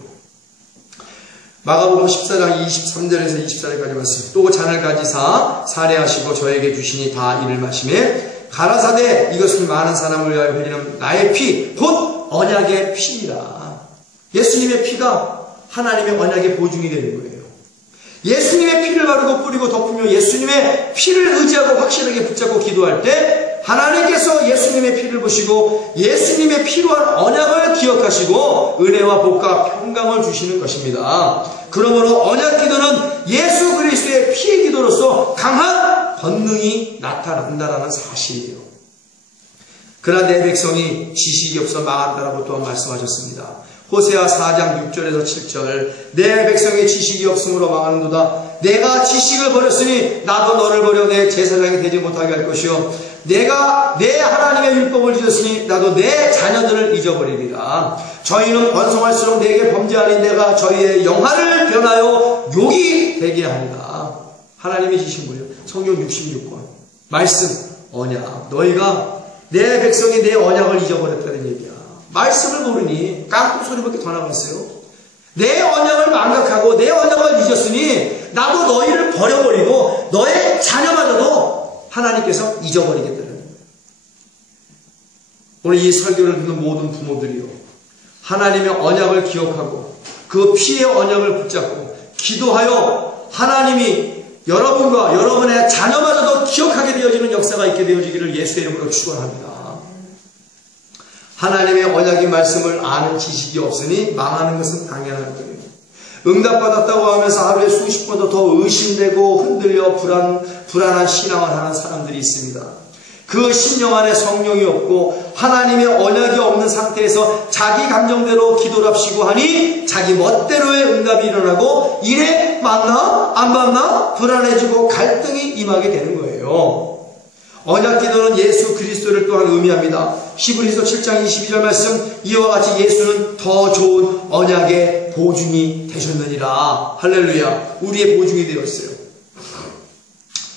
마가복음 14장 23절에서 24절까지 말씀. 또 잔을 가지사 살해하시고 저에게 주시니 다 이를 마시매 가라사대 이것은 많은 사람을 위하여 흘리는 나의 피 곧 언약의 피니라. 예수님의 피가 하나님의 언약의 보증이 되는 거예요. 예수님의 피를 바르고 뿌리고 덮으며 예수님의 피를 의지하고 확실하게 붙잡고 기도할 때 하나님께서 예수님의 피를 보시고 예수님의 피로 한 언약을 기억하시고 은혜와 복과 평강을 주시는 것입니다. 그러므로 언약 기도는 예수 그리스도의 피의 기도로서 강한 권능이 나타난다는 사실이에요. 그러나 내 백성이 지식이 없어 망한다라고 또한 말씀하셨습니다. 호세아 4장 6절에서 7절. 내 백성의 지식이 없으므로 망하는도다. 내가 지식을 버렸으니 나도 너를 버려 내 제사장이 되지 못하게 할 것이요 내가 내 하나님의 율법을 잊었으니 나도 내 자녀들을 잊어버리리라. 저희는 번성할수록 내게 범죄하니 내가 저희의 영화를 변하여 욕이 되게 하리라. 하나님이 지신 거예요. 성경 66권 말씀 언약. 너희가 내 백성이 내 언약을 잊어버렸다는 얘기야. 말씀을 모르니 깡통 소리밖에 더 나갔어요. 내 언약을 망각하고 내 언약을 잊었으니 나도 너희를 버려버리고 너의 자녀마저도 하나님께서 잊어버리겠다는 거예요. 오늘 이 설교를 듣는 모든 부모들이요, 하나님의 언약을 기억하고 그 피의 언약을 붙잡고 기도하여 하나님이 여러분과 여러분의 자녀마저도 기억하게 되어지는 역사가 있게 되어지기를 예수의 이름으로 축원합니다. 하나님의 언약의 말씀을 아는 지식이 없으니 망하는 것은 당연한 거예요. 응답받았다고 하면서 하루에 수십 번도 더 의심되고 흔들려 불안한 신앙을 하는 사람들이 있습니다. 그 심령 안에 성령이 없고 하나님의 언약이 없는 상태에서 자기 감정대로 기도를 합시고 하니 자기 멋대로의 응답이 일어나고 이래 맞나 안 맞나 불안해지고 갈등이 임하게 되는 거예요. 언약 기도는 예수 그리스도를 또한 의미합니다. 히브리서 7장 22절 말씀, 이와 같이 예수는 더 좋은 언약의 보증이 되셨느니라. 할렐루야. 우리의 보증이 되었어요.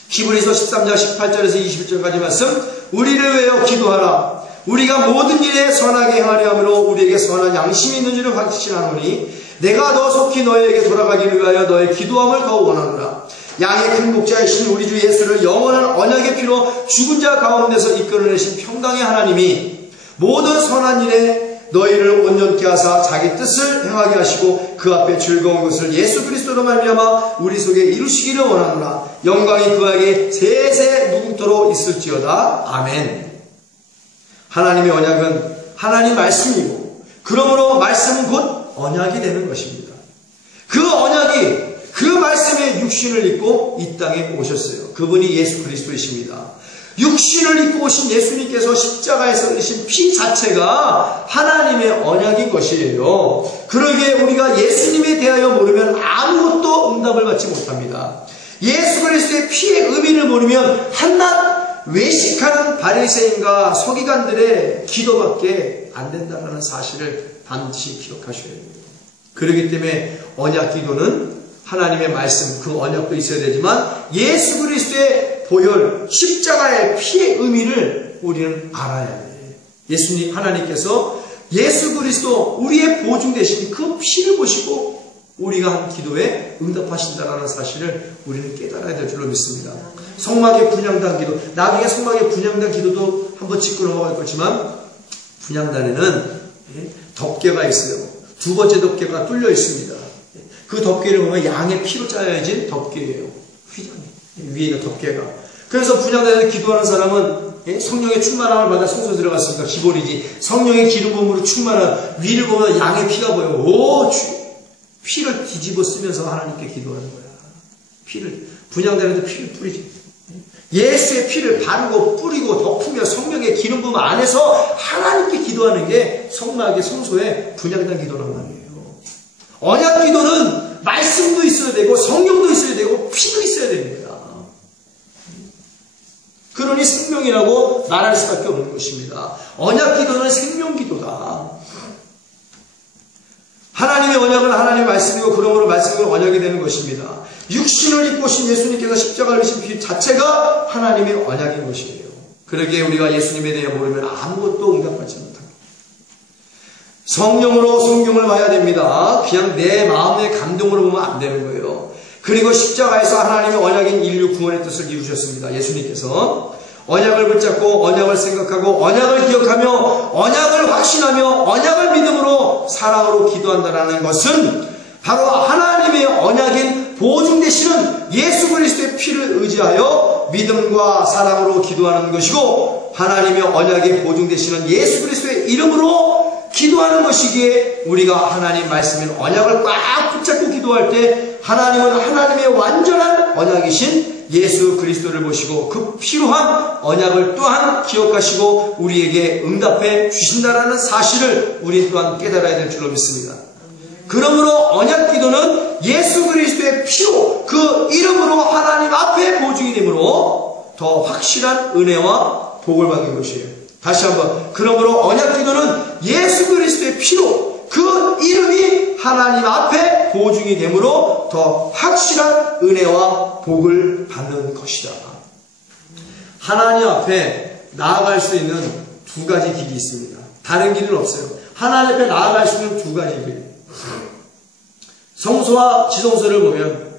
히브리서 13장 18절에서 21절까지 말씀, 우리를 위하여 기도하라. 우리가 모든 일에 선하게 행하려 함으로 우리에게 선한 양심이 있는지를 확신하노니 내가 더 속히 너희에게 돌아가기를 위하여 너의 기도함을 더 원하노라. 양의 큰 목자이신 우리 주 예수를 영원한 언약의 피로 죽은 자 가운데서 이끌어내신 평강의 하나님이 모든 선한 일에 너희를 온전케 하사 자기 뜻을 행하게 하시고 그 앞에 즐거운 것을 예수 그리스도로 말미암아 우리 속에 이루시기를 원하노라. 영광이 그에게 세세 무궁토록 있을지어다. 아멘. 하나님의 언약은 하나님 말씀이고 그러므로 말씀은 곧 언약이 되는 것입니다. 그 언약이 그 말씀의 육신을 입고 이 땅에 오셨어요. 그분이 예수 그리스도이십니다. 육신을 입고 오신 예수님께서 십자가에서 흘리신 피 자체가 하나님의 언약인 것이에요. 그러기에 우리가 예수님에 대하여 모르면 아무것도 응답을 받지 못합니다. 예수 그리스도의 피의 의미를 모르면 한낱 외식하는 바리새인과 서기관들의 기도밖에 안 된다는 사실을 반드시 기억하셔야 됩니다. 그렇기 때문에 언약 기도는 하나님의 말씀, 그 언약도 있어야 되지만 예수 그리스도의 보혈, 십자가의 피의 의미를 우리는 알아야 돼요. 예수님, 하나님께서 예수 그리스도 우리의 보증 되신 그 피를 보시고 우리가 한 기도에 응답하신다는 사실을 우리는 깨달아야 될 줄로 믿습니다. 성막의 분향단 기도, 나중에 성막의 분향단 기도도 한번 짚고 넘어갈 거지만 분향단에는 덮개가 있어요. 두 번째 덮개가 뚫려 있습니다. 그 덮개를 보면 양의 피로 짜여진 덮개예요. 휘장이 위에가 덮개가. 그래서 분향단에서 기도하는 사람은 성령의 충만함을 받아 성소 들어갔으니까 기본이지. 성령의 기름 부음으로 충만한 위를 보면 양의 피가 보여. 오, 피를 뒤집어 쓰면서 하나님께 기도하는 거야. 피를 분향단에도 피를 뿌리지. 예수의 피를 바르고 뿌리고 덮으며 성령의 기름 부음 안에서 하나님께 기도하는 게 성막의 성소의 분향단 기도란 말이에요. 언약 기도는 말씀도 있어야 되고 성령도 있어야 되고 피도 있어야 됩니다. 그러니 생명이라고 말할 수밖에 없는 것입니다. 언약 기도는 생명 기도다. 하나님의 언약은 하나님의 말씀이고 그러므로 말씀은 언약이 되는 것입니다. 육신을 입고 오신 예수님께서 십자가를 지신 피 자체가 하나님의 언약인 것이에요. 그러기에 우리가 예수님에 대해 모르면 아무것도 응답받지 못합니다. 성령으로 성경을 봐야 됩니다. 그냥 내 마음의 감동으로 보면 안 되는 거예요. 그리고 십자가에서 하나님의 언약인 인류 구원의 뜻을 이루셨습니다. 예수님께서 언약을 붙잡고 언약을 생각하고 언약을 기억하며 언약을 확신하며 언약을 믿음으로 사랑으로 기도한다는 것은 바로 하나님의 언약인 보증 되시는 예수 그리스도의 피를 의지하여 믿음과 사랑으로 기도하는 것이고 하나님의 언약이 보증 되시는 예수 그리스도의 이름으로 기도하는 것이기에 우리가 하나님 말씀인 언약을 꽉 붙잡고 기도할 때 하나님은 하나님의 완전한 언약이신 예수 그리스도를 보시고 그 필요한 언약을 또한 기억하시고 우리에게 응답해 주신다라는 사실을 우리 또한 깨달아야 될 줄로 믿습니다. 그러므로 언약 기도는 예수 그리스도의 피로 그 이름으로 하나님 앞에 보증이 되므로 더 확실한 은혜와 복을 받는 것이에요. 다시 한번, 그러므로 언약 기도는 예수 그리스도의 피로 그 이름이 하나님 앞에 보증이 되므로 더 확실한 은혜와 복을 받는 것이다. 하나님 앞에 나아갈 수 있는 두 가지 길이 있습니다. 다른 길은 없어요. 하나님 앞에 나아갈 수 있는 두 가지 길. 성소와 지성소를 보면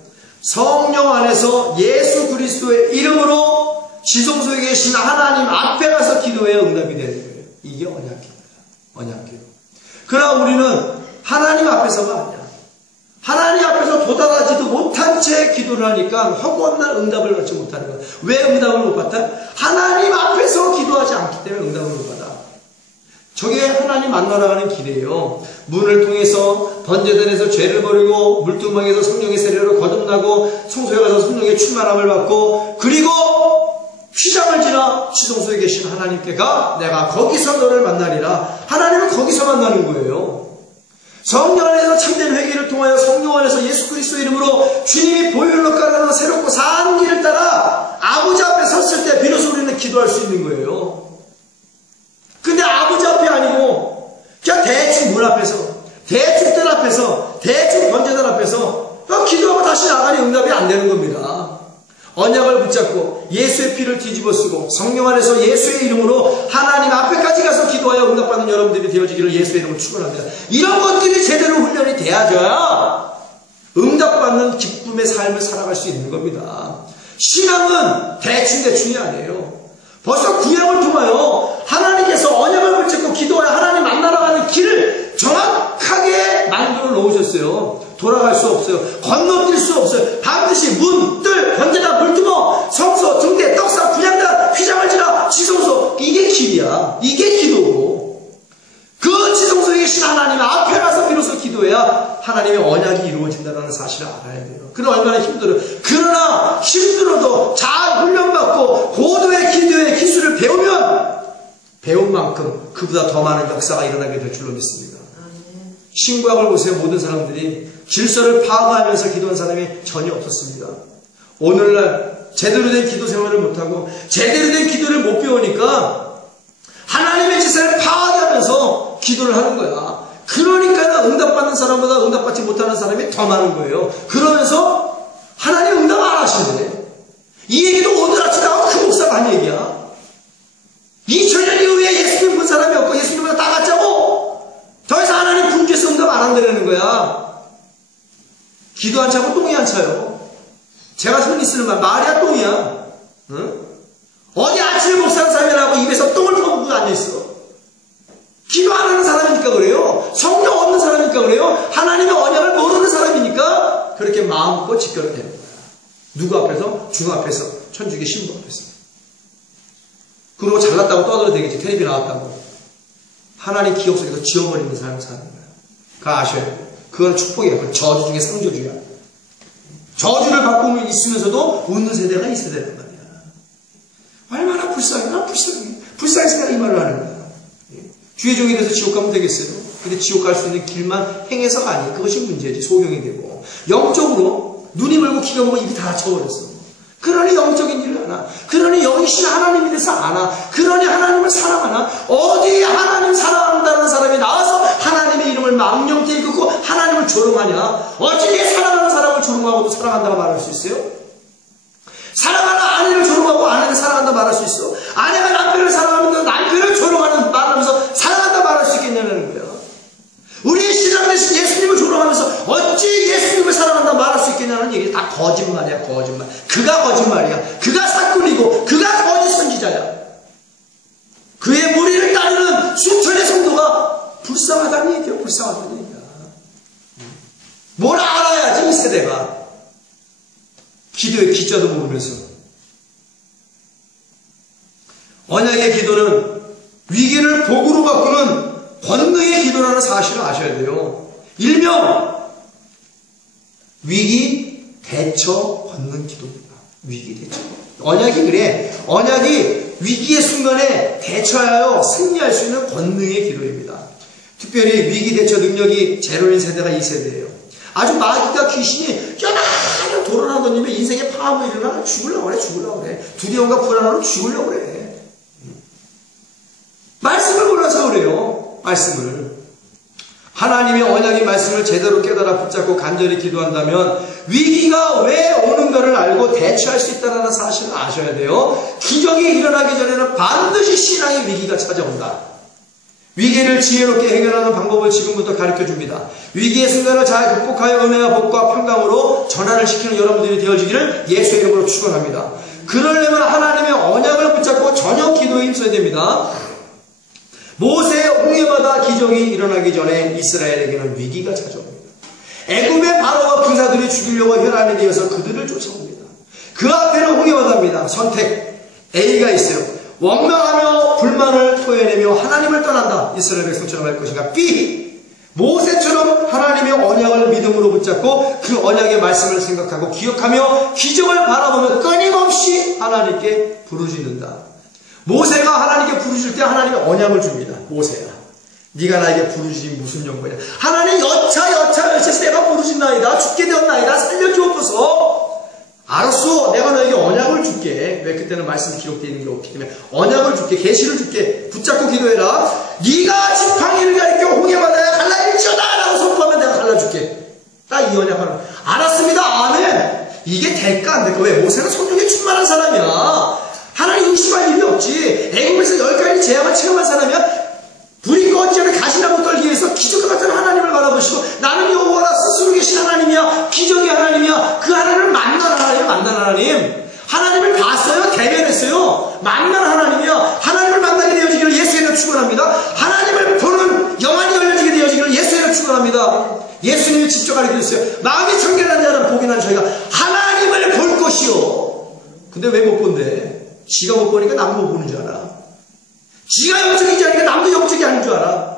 성령 안에서 예수 그리스도의 이름으로 지성소에 계신 하나님 앞에 가서 기도해야 응답이 되는 거예요. 이게 언약기도예요. 언약기도. 그러나 우리는 하나님 앞에서가 아니야. 하나님 앞에서 도달하지도 못한 채 기도를 하니까 허구한 응답을 받지 못하는 거야. 왜 응답을 못 받다? 하나님 앞에서 기도하지 않기 때문에 응답을 못 받아. 저게 하나님 만나러 가는 길이에요. 문을 통해서 번제단에서 죄를 버리고 물두멍에서 성령의 세례로 거듭나고 성소에 가서 성령의 충만함을 받고 그리고 휘장을 지나 지성소에 계신 하나님께가 내가 거기서 너를 만나리라. 하나님은 거기서 만나는 거예요. 성령 안에서 참된 회개를 통하여 성령 안에서 예수 그리스도 이름으로 주님이 보혈로 깔아놓은 새롭고 산 길을 따라 아버지 앞에 섰을 때 비로소 우리는 기도할 수 있는 거예요. 근데 아버지 앞이 아니고 그냥 대충 문 앞에서 대충 뜰 앞에서 대충 번제단 앞에서 기도하고 다시 나가니 응답이 안 되는 겁니다. 언약을 붙잡고 예수의 피를 뒤집어 쓰고 성령 안에서 예수의 이름으로 하나님 앞에까지 가서 기도하여 응답받는 여러분들이 되어지기를 예수의 이름으로 축원합니다. 이런 것들이 제대로 훈련이 돼야죠. 응답받는 기쁨 기쁨의 삶을 살아갈 수 있는 겁니다. 신앙은 대충이 아니에요. 벌써 구약을 통하여 하나님께서 언약을 붙잡고 기도하여 하나님 만나러 가는 길을 정확하게 만들어 놓으셨어요. 돌아갈 수 없어요. 건너뛸 수 없어요. 반드시 문, 뜰, 번제단, 불두멍, 성소, 등대, 떡상, 분향단, 휘장을 지나, 지성소. 이게 길이야. 이게 기도고. 그 지성소에 계신 하나님 앞에 가서 비로소 기도해야 하나님의 언약이 이루어진다는 사실을 알아야 돼요. 그럼 얼마나 힘들어요. 그러나 힘들어도 잘 훈련받고 고도의 기도의 기술을 배우면 배운 만큼 그보다 더 많은 역사가 일어나게 될 줄로 믿습니다. 신구약을 보세요. 모든 사람들이 질서를 파악하면서 기도한 사람이 전혀 없었습니다. 오늘날 제대로 된 기도 생활을 못하고 제대로 된 기도를 못 배우니까 하나님의 질서를 파악하면서 기도를 하는 거야. 그러니까 응답받는 사람보다 응답받지 못하는 사람이 더 많은 거예요. 그러면서 하나님 응답 안 하시네. 이 얘기도 오늘 아침에 그 목사가 한 얘기야. 2000년 이후에 예수님 본 사람이 없고 예수님보다 다 같자고 더 이상 하나님 분께서 응답 안 한다는 거야. 기도 안 차고 똥이 안 차요. 제가 흔히 쓰는 말이야 똥이야. 응? 어디 아침에 목사는 사면하고 입에서 똥을 퍼붓고 앉아있어. 기도 안 하는 사람이니까 그래요. 성령 없는 사람이니까 그래요. 하나님의 언약을 모르는 사람이니까 그렇게 마음껏 집결을 되는 거야. 누구 앞에서? 중 앞에서, 천주교 신부 앞에서. 그리고 잘났다고 떠들어도 되겠지. 텔레비 나왔다고. 하나님 기억 속에서 지워버리는 삶을 사는 거야. 그거 아셔야 돼요. 그건 축복이야. 그건 저주 중에 상저주야. 저주를 받고 있으면서도 웃는 세대가 이 세대란 말이야. 얼마나 불쌍해. 난 불쌍해. 불쌍해서 내가 이 말을 하는 거야. 주의 종이 돼서 지옥 가면 되겠어요? 근데 지옥 갈 수 있는 길만 행해서가 아니에요. 그것이 문제지. 소경이 되고. 영적으로 눈이 멀고 귀가 멀고 입이 다 닫혀버렸어. 그러니 영적인 일을 하나. 그러니 영이신 하나님에 대해서 아나. 그러니 하나님을 사랑하나. 어디에 하나님 사랑한다는 사람이 나와서 하나님의 이름을 망령되이 읽고 하나님을 조롱하냐. 어찌게 사랑하는 사람을 조롱하고도 사랑한다고 말할 수 있어요? 사랑하는 아내를 조롱하고 아내를 사랑한다 말할 수 있어? 아내가 남편을 사랑하면 남편을 조롱하는 말하면서 사랑한다 말할 수 있겠냐는 거야. 우리의 신랑 되신 예수님을 조롱하면서 어찌 예수님을 사랑한다 말할 수 있겠냐는 얘기 다 거짓말이야. 거짓말. 그가 거짓말이야. 그가 사꾼이고 그가 거짓 선지자야. 그의 무리를 따르는 수천의 성도가 불쌍하다는 얘기야. 불쌍하다는 얘기야. 뭘 알아야지 이 세대가. 기도의 기자도 모르면서. 언약의 기도는 위기를 복으로 바꾸는 권능의 기도라는 사실을 아셔야 돼요. 일명 위기 대처 권능 기도입니다. 위기 대처. 언약이 그래. 언약이 위기의 순간에 대처하여 승리할 수 있는 권능의 기도입니다. 특별히 위기 대처 능력이 제로인 세대가 이 세대예요. 아주 마귀가 귀신이 연하게 돌아다니면 인생에 파업이 일어나 죽으려고 그래. 두려움과 불안으로 죽으려고 그래. 말씀을 몰라서 그래요. 말씀을. 하나님의 언약의 말씀을 제대로 깨달아 붙잡고 간절히 기도한다면 위기가 왜 오는가를 알고 대처할 수 있다는 사실을 아셔야 돼요. 기적이 일어나기 전에는 반드시 신앙의 위기가 찾아온다. 위기를 지혜롭게 해결하는 방법을 지금부터 가르쳐줍니다. 위기의 순간을 잘 극복하여 은혜와 복과 평강으로 전환을 시키는 여러분들이 되어지기를 예수의 이름으로 축원합니다. 그러려면 하나님의 언약을 붙잡고 전혀 기도에 힘써야 됩니다. 모세의 홍해바다 기적이 일어나기 전에 이스라엘에게는 위기가 찾아옵니다. 애굽의 바로와 군사들이 죽이려고 혈안에 되어서 그들을 쫓아옵니다. 그 앞에는 홍해바다입니다. 선택 A가 있어요. 원망하며 불만을 토해내며 하나님을 떠난다. 이스라엘 백성처럼 할 것인가. B. 모세처럼 하나님의 언약을 믿음으로 붙잡고 그 언약의 말씀을 생각하고 기억하며 기적을 바라보며 끊임없이 하나님께 부르짖는다. 모세가 하나님께 부르짖을 때 하나님이 언약을 줍니다. 모세야, 네가 나에게 부르짖으니 무슨 용거냐. 하나님 여차여차해서 내가 부르짖나이다. 죽게 되었나이다. 살려주옵소서. 알았어, 내가 너에게 언약을 줄게. 왜? 그때는 말씀이 기록되어 있는 게 없기 때문에 언약을 줄게. 계시를 줄게. 붙잡고 기도해라. 네가 지팡이를 가리켜 홍해바다에 갈라일지어다 라고 선포하면 내가 갈라줄게. 딱 이 언약 하나. 알았습니다. 아멘. 이게 될까 안 될까? 왜? 모세는 성령에 충만한 사람이야. 하나님 의심할 일이 없지. 애굽에서 10가지 재앙을 체험한 사람이야. 불이 꺼지기 전에 가시나무 떨기 위해서 기적과 같은 하나님을 바라보시고 나는 여호와라 스스로 계신 하나님이야. 기적의 하나님이야. 그 하나님 복이 난 저희가 하나님을 볼 것이요. 근데 왜 못 본대? 지가 못 보니까 남도 못 보는 줄 알아. 지가 영적이지 않으니까 남도 영적이 아닌 줄 알아.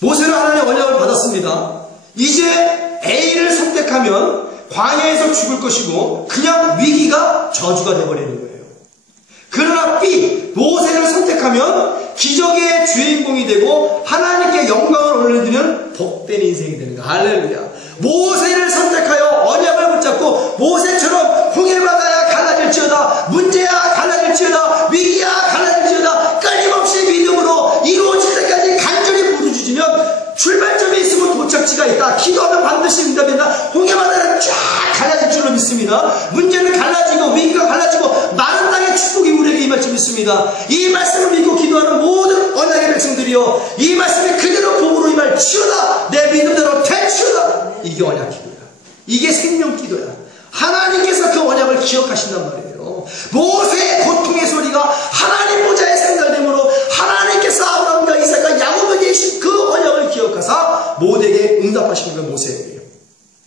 모세는 하나님의 언약을 받았습니다. 이제 A를 선택하면 광야에서 죽을 것이고 그냥 위기가 저주가 되어버리는 거예요. 그러나 B, 모세를 선택하면 기적의 주인공이 되고 하나님께 영광을 올려드리는 복된 인생이 되는 거야. 할렐루야. 모세를 선택하여 언약을 붙잡고 모세처럼 홍해바다야 갈라질지어다, 문제야 갈라질지어다, 위기야 갈라질지어다 끊임없이 믿음으로 이루어질 때까지 간절히 부르짖으면 출발점에 있으면 도착지가 있다. 기도하면 반드시 응답된다. 홍해바다는 쫙 갈라질 줄로 믿습니다. 문제는 갈라지고 위기가 갈라지고 많은 땅의 축복이 우리에게 임할 줄 믿습니다. 이 말씀을 믿고 기도하는 모든 언약의 백성들이여, 이 말씀이 그대로 복으로 임할지어다. 내 믿음대로 되치어다. 이게 언약 기도야. 이게 생명 기도야. 하나님께서 그 언약을 기억하신단 말이에요. 모세의 고통의 소리가 하나님 보좌에 생각되므로 하나님께서 아브라함과 이삭과 야곱에게 주신 그 언약을 기억하사 모두에게 응답하시는 건 모세예요.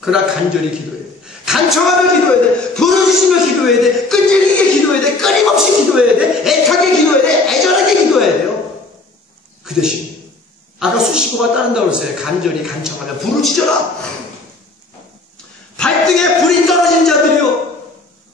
그러나 간절히 기도해야 돼. 간청하며 기도해야 돼. 부르짖으며 기도해야 돼. 끈질기게 기도해야 돼. 끊임없이 기도해야 돼. 애타게 기도해야 돼. 애절하게 기도해야 돼요. 그 대신 아까 수식어가 따른다고 했어요. 간절히 간청하며 부르짖어라. 발등에 불이 떨어진 자들이요,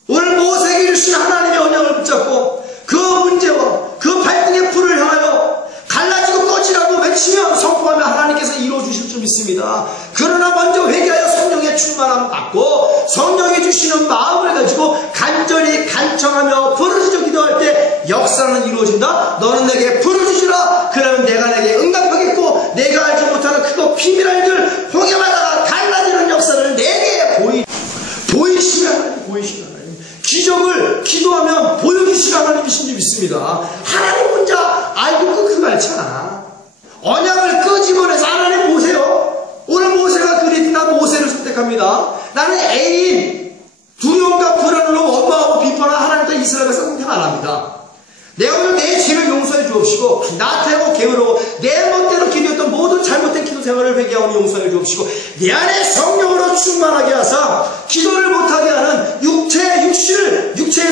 오늘 모세에게 주신 하나님의 언약을 붙잡고 그 문제와 그 발등에 불을 향하여 갈라지고 꺼지라고 외치며 선포하며 하나님께서 이루어주실 줄 믿습니다. 그러나 먼저 회개하여 성령의 충만함을 받고 성령이 주시는 마음을 가지고 간절히 간청하며 부르짖어 기도할 때 역사는 이루어진다. 너는 내게 부르짖으라. 그러면 내가 내게 응답하겠고 내가 알지 못하는 크고 비밀한 줄 홍해바다가 갈라지는 역사를 내게 보이시는 하나님, 기적을 기도하면 보여주시는 하나님이신 줄 믿습니다. 하나님 혼자 알고 끄고 말잖아. 언약을 끄집어내서 하나님 보세요. 오늘 모세가 그랬지. 나 모세를 선택합니다. 나는 애인 두려움과 불안으로 원망하고 비판한 하나님과 이스라엘을 선택 안 합니다. 내가 오늘 내 죄를 용서해 주옵시고 나태하고 게으르고 내 멋대로 기도했던 모든 잘못된 기도 생활을 회개하오니 용서해 주옵시고 내 안에 성령으로 충만하게 하사 기도를 못하게 하는 육체의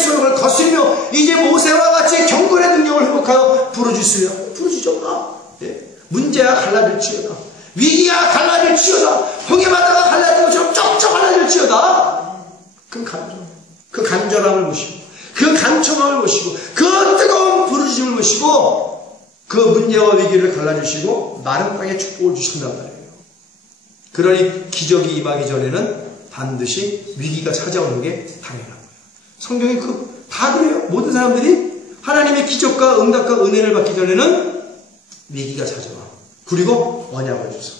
소욕을 거스리며 이제 모세와 같이 경건의 능력을 회복하여 부르짖어라. 예. 문제야 갈라질지어다, 위기야 갈라질지어다, 홍해바다가 갈라진 것처럼 쩍쩍 갈라질지어다. 그 간절함을 보시고 그 간청함을 보시고 그 뜨거운 부르짖음을 보시고 그 문제와 위기를 갈라주시고 마른 땅에 축복을 주신단 말이에요. 그러니 기적이 임하기 전에는 반드시 위기가 찾아오는 게 당연한 거예요. 성경이 다 그래요. 모든 사람들이 하나님의 기적과 응답과 은혜를 받기 전에는 위기가 찾아와. 그리고 언약을 줬어.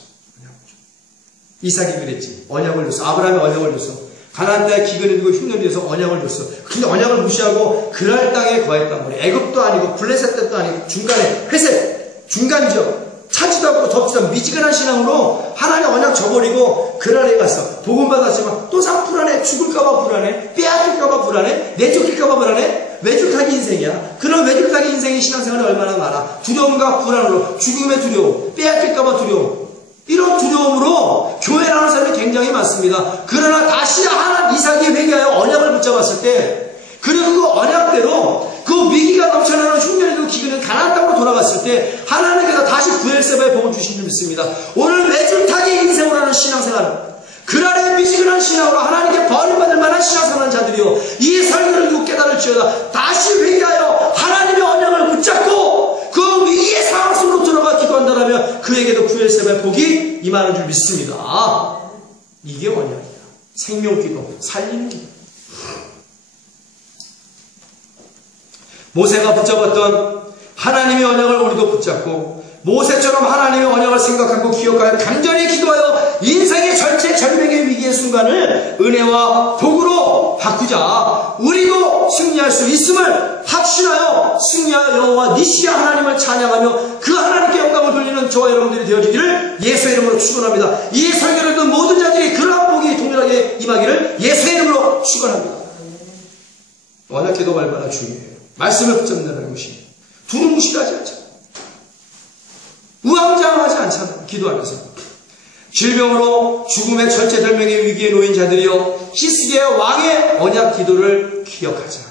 이삭이 그랬지. 언약을 줬어. 아브라함이 언약을 줬어. 가나안 땅에 기근이 들고 흉년이 돼서 언약을 줬어. 근데 언약을 무시하고 그랄 땅에 거했단 말이에요. 애굽도 아니고 블레셋 땅도 아니고 중간에 회색 중간 지역 차지도 않고 덥지도 않고 미지근한 신앙으로 하나님 언약 저버리고 그랄에 갔어. 복음 받았지만 또 상 불안해. 죽을까봐 불안해. 빼앗길까봐 불안해. 내쫓길까봐 불안해. 외줄타기 인생이야. 그런 외줄타기 인생의 신앙생활이 얼마나 많아. 두려움과 불안으로 죽음의 두려움, 빼앗길까봐 두려움, 이런 두려움으로 교회 나오는 사람이 굉장히 많습니다. 그러나 다시 이삭이 회개하여 언약을 붙잡았을 때, 그리고 그 언약대로 그 위기가 넘쳐나는 흉년이고 기근은 가나안 땅으로 돌아갔을 때 하나님께서 다시 브엘세바의 복을 주신 줄 믿습니다. 오늘 외줄타기 인생으로 하는 신앙생활, 그날의 미지근한 신앙으로 하나님께 버림받을 만한 신앙생활하는 자들이요, 이 설교를 듣고 깨달을지어다 다시 회개하여 하나님의 언약을 붙잡고 그 위기의 상황 속으로 들어가 기도한다면 그에게도 브엘세바의 복이 임하는 줄 믿습니다. 이게 언약이다. 생명기도, 살리는 기도. 모세가 붙잡았던 하나님의 언약을 우리도 붙잡고 모세처럼 하나님의 언약을 생각하고 기억하여 간절히 기도하여 인생의 절체 절벽의 위기의 순간을 은혜와 복으로 바꾸자. 우리도 승리할 수 있음을 확신하여 승리하여 여호와 니시아 하나님을 찬양하며 그 하나님께 영광을 돌리는 저와 여러분들이 되어지기를 예수의 이름으로 축원합니다. 이 설교를 듣는 모든 자들이 그러한 복이 동일하게 임하기를 예수의 이름으로 축원합니다. 언약 기도가 얼마나 중요해요. 말씀을 붙잡는다는 것이 두루뭉실하지 않잖아요. 우왕좌왕하지 않잖아요. 기도하면서 질병으로 죽음의 절체절명의 위기에 놓인 자들이여 히스기야 왕의 언약 기도를 기억하자.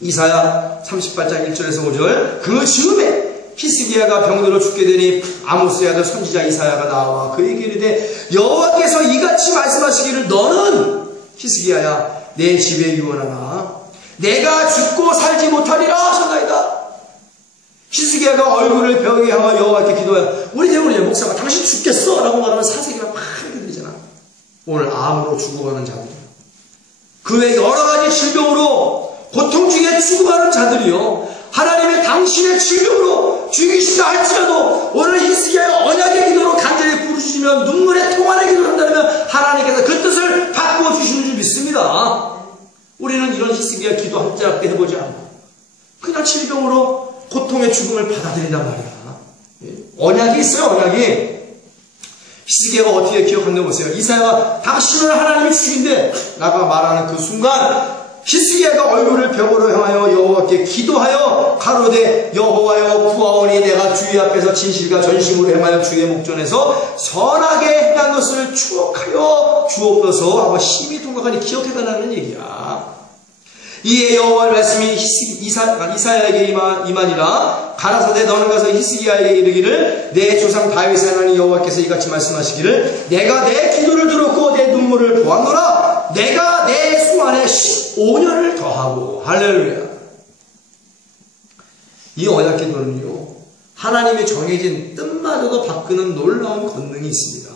이사야 38장 1절에서 5절. 그 즈음에 히스기야가 병들어 죽게 되니 아모스의 아들 선지자 이사야가 나와 그에게 이르되 여호와께서 이같이 말씀하시기를 너는 히스기야야 내 집에 유언하나 내가 죽고 살지 못하리라 하셨나이다. 히스기야가 얼굴을 벽에 향하여 여호와께 기도하여 우리 대부분의 목사가 당신 죽겠어 라고 말하면 사색이가 막 이렇게 들리잖아. 오늘 암으로 죽어가는 자들이요, 그 외 여러 가지 질병으로 고통 중에 죽어가는 자들이요, 하나님의 당신의 질병으로 죽이시다 할지라도 오늘 히스기야의 언약의 기도로 간절히 부르시면 눈물의 통환의 기도를 한다면 하나님께서 그 뜻을 바꾸어 주시는 줄 믿습니다. 우리는 이런 히스기야 기도 한 자밖에 해보지 않고 그냥 질병으로 고통의 죽음을 받아들인단 말이야. 언약이 있어요, 언약이. 히스기야가 어떻게 기억하는가 보세요. 이사야가 당신을 하나님이 죽인데 라고 말하는 그 순간 히스기야가 얼굴을 벽으로 향하여 여호와께 기도하여 가로되 여호와여 구하오니 내가 주의 앞에서 진실과 전심으로 행하여 주의 목전에서 선하게 행한 것을 추억하여 주옵소서 하고 심히 통곡하니 기억해달라는 얘기야. 이에 여호와의 말씀이 이사야에게 임하니라. 가라사대 너는 가서 히스기야에게 이르기를 내 조상 다윗의 하나님 여호와께서 이같이 말씀하시기를 내가 내 기도를 들었고 내 눈물을 보았노라. 내가 내 수만에 15년을 더하고. 할렐루야. 이 언약 기도는요, 하나님의 정해진 뜻마저도 바꾸는 놀라운 권능이 있습니다.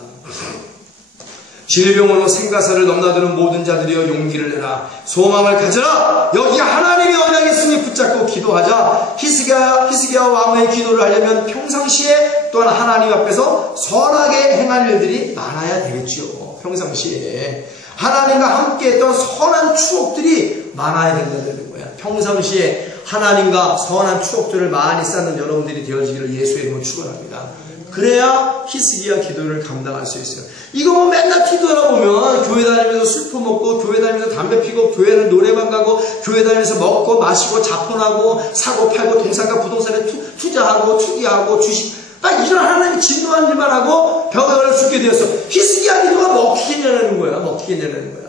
질병으로 생가사를 넘나드는 모든 자들이여 용기를 내라. 소망을 가져라. 여기가 하나님의 언약이 있으니 붙잡고 기도하자. 히스기야 왕의 기도를 하려면 평상시에 또한 하나님 앞에서 선하게 행할 일들이 많아야 되겠죠. 평상시에 하나님과 함께 했던 선한 추억들이 많아야 된다는 거야. 평상시에 하나님과 선한 추억들을 많이 쌓는 여러분들이 되어지기를 예수의 이름으로 축원합니다. 그래야 히스기야 기도를 감당할 수 있어요. 이거 뭐 맨날 기도하다 보면 교회 다니면서 술 퍼먹고 교회 다니면서 담배 피고 교회는 노래방 가고 교회 다니면서 먹고 마시고 자본하고 사고 팔고 동산과 부동산에 투자하고 투기하고 주식 딱 이런 하나님이 진노한 일만 하고 병에 걸려 죽게 되었어. 히스기야 기도가 먹히겠냐는 거야. 먹히겠냐는 거야.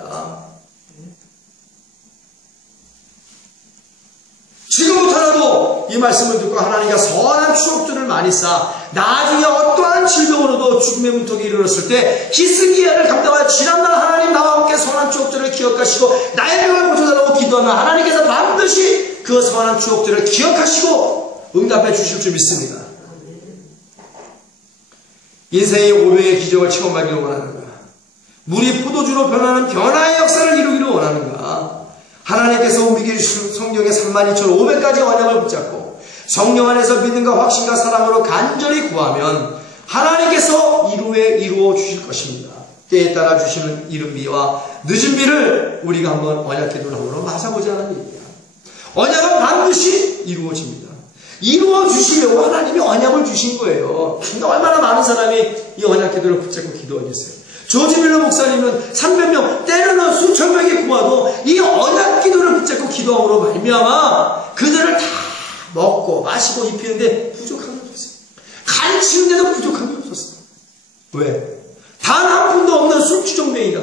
지금부터라도 이 말씀을 듣고 하나님과 선한 추억들을 많이 쌓아 나중에 어떠한 질병으로도 죽음의 문턱에 이르렀을 때 히스기야를 감당하여 지난날 하나님 나와 함께 선한 추억들을 기억하시고 나의 병을 고쳐달라고 기도하면 하나님께서 반드시 그 선한 추억들을 기억하시고 응답해 주실 줄 믿습니다. 인생의 오병의 기적을 체험하기를 원하는가? 물이 포도주로 변하는 변화의 역사를 이루기를 원하는가? 하나님께서 우리에게 주신 성령의 32,500가지 언약을 붙잡고 성령 안에서 믿음과 확신과 사랑으로 간절히 구하면 하나님께서 이루어 주실 것입니다. 때에 따라 주시는 이른 비와 늦은 비를 우리가 한번 언약 기도를 한번 맞아보자는 얘기야. 언약은 반드시 이루어집니다. 이루어 주시려고 하나님이 언약을 주신 거예요. 근데 얼마나 많은 사람이 이 언약 기도를 붙잡고 기도하겠어요. 조지 밀러 목사님은 300명, 때로는 수천 명이 구하도 이 언약 기도를 붙잡고 기도함으로 말미암아 그들을 다 먹고 마시고 입히는데 부족한 게 없었어요. 가르치는데도 부족한 게 없었어요. 왜? 단 한 푼도 없는 술주정뱅이가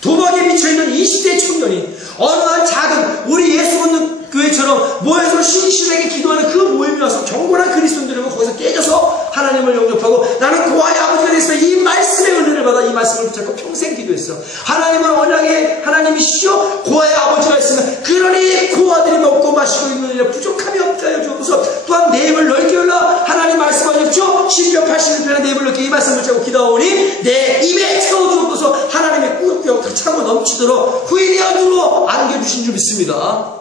도박에 미쳐있는 20대 청년이 어느 한 작은 우리 예수 믿는 교회처럼 모여서 신실하게 기도하는 그 모임에 와서 경건한 그리스도인들은 거기서 깨져서 하나님을 영접하고 나는 고아의 아버지가 됐어. 이 말씀의 은혜를 받아 이 말씀을 붙잡고 평생 기도했어. 하나님은 언약의 하나님이시오. 고아의 아버지가 있으면 그러니 고아들이 먹고 마시고 있는 일에 부족함이 없게 하여 주옵소서. 또한 내 입을 넓게 열라. 하나님 말씀하셨죠. 시편 81편에 내 입을 넓게 이 말씀을 붙잡고 기도하오니 내 입에 채워주옵소서. 하나님의 꾸역꾸역 다 차고 넘치도록 후일이 어두로 안겨주신 줄 믿습니다.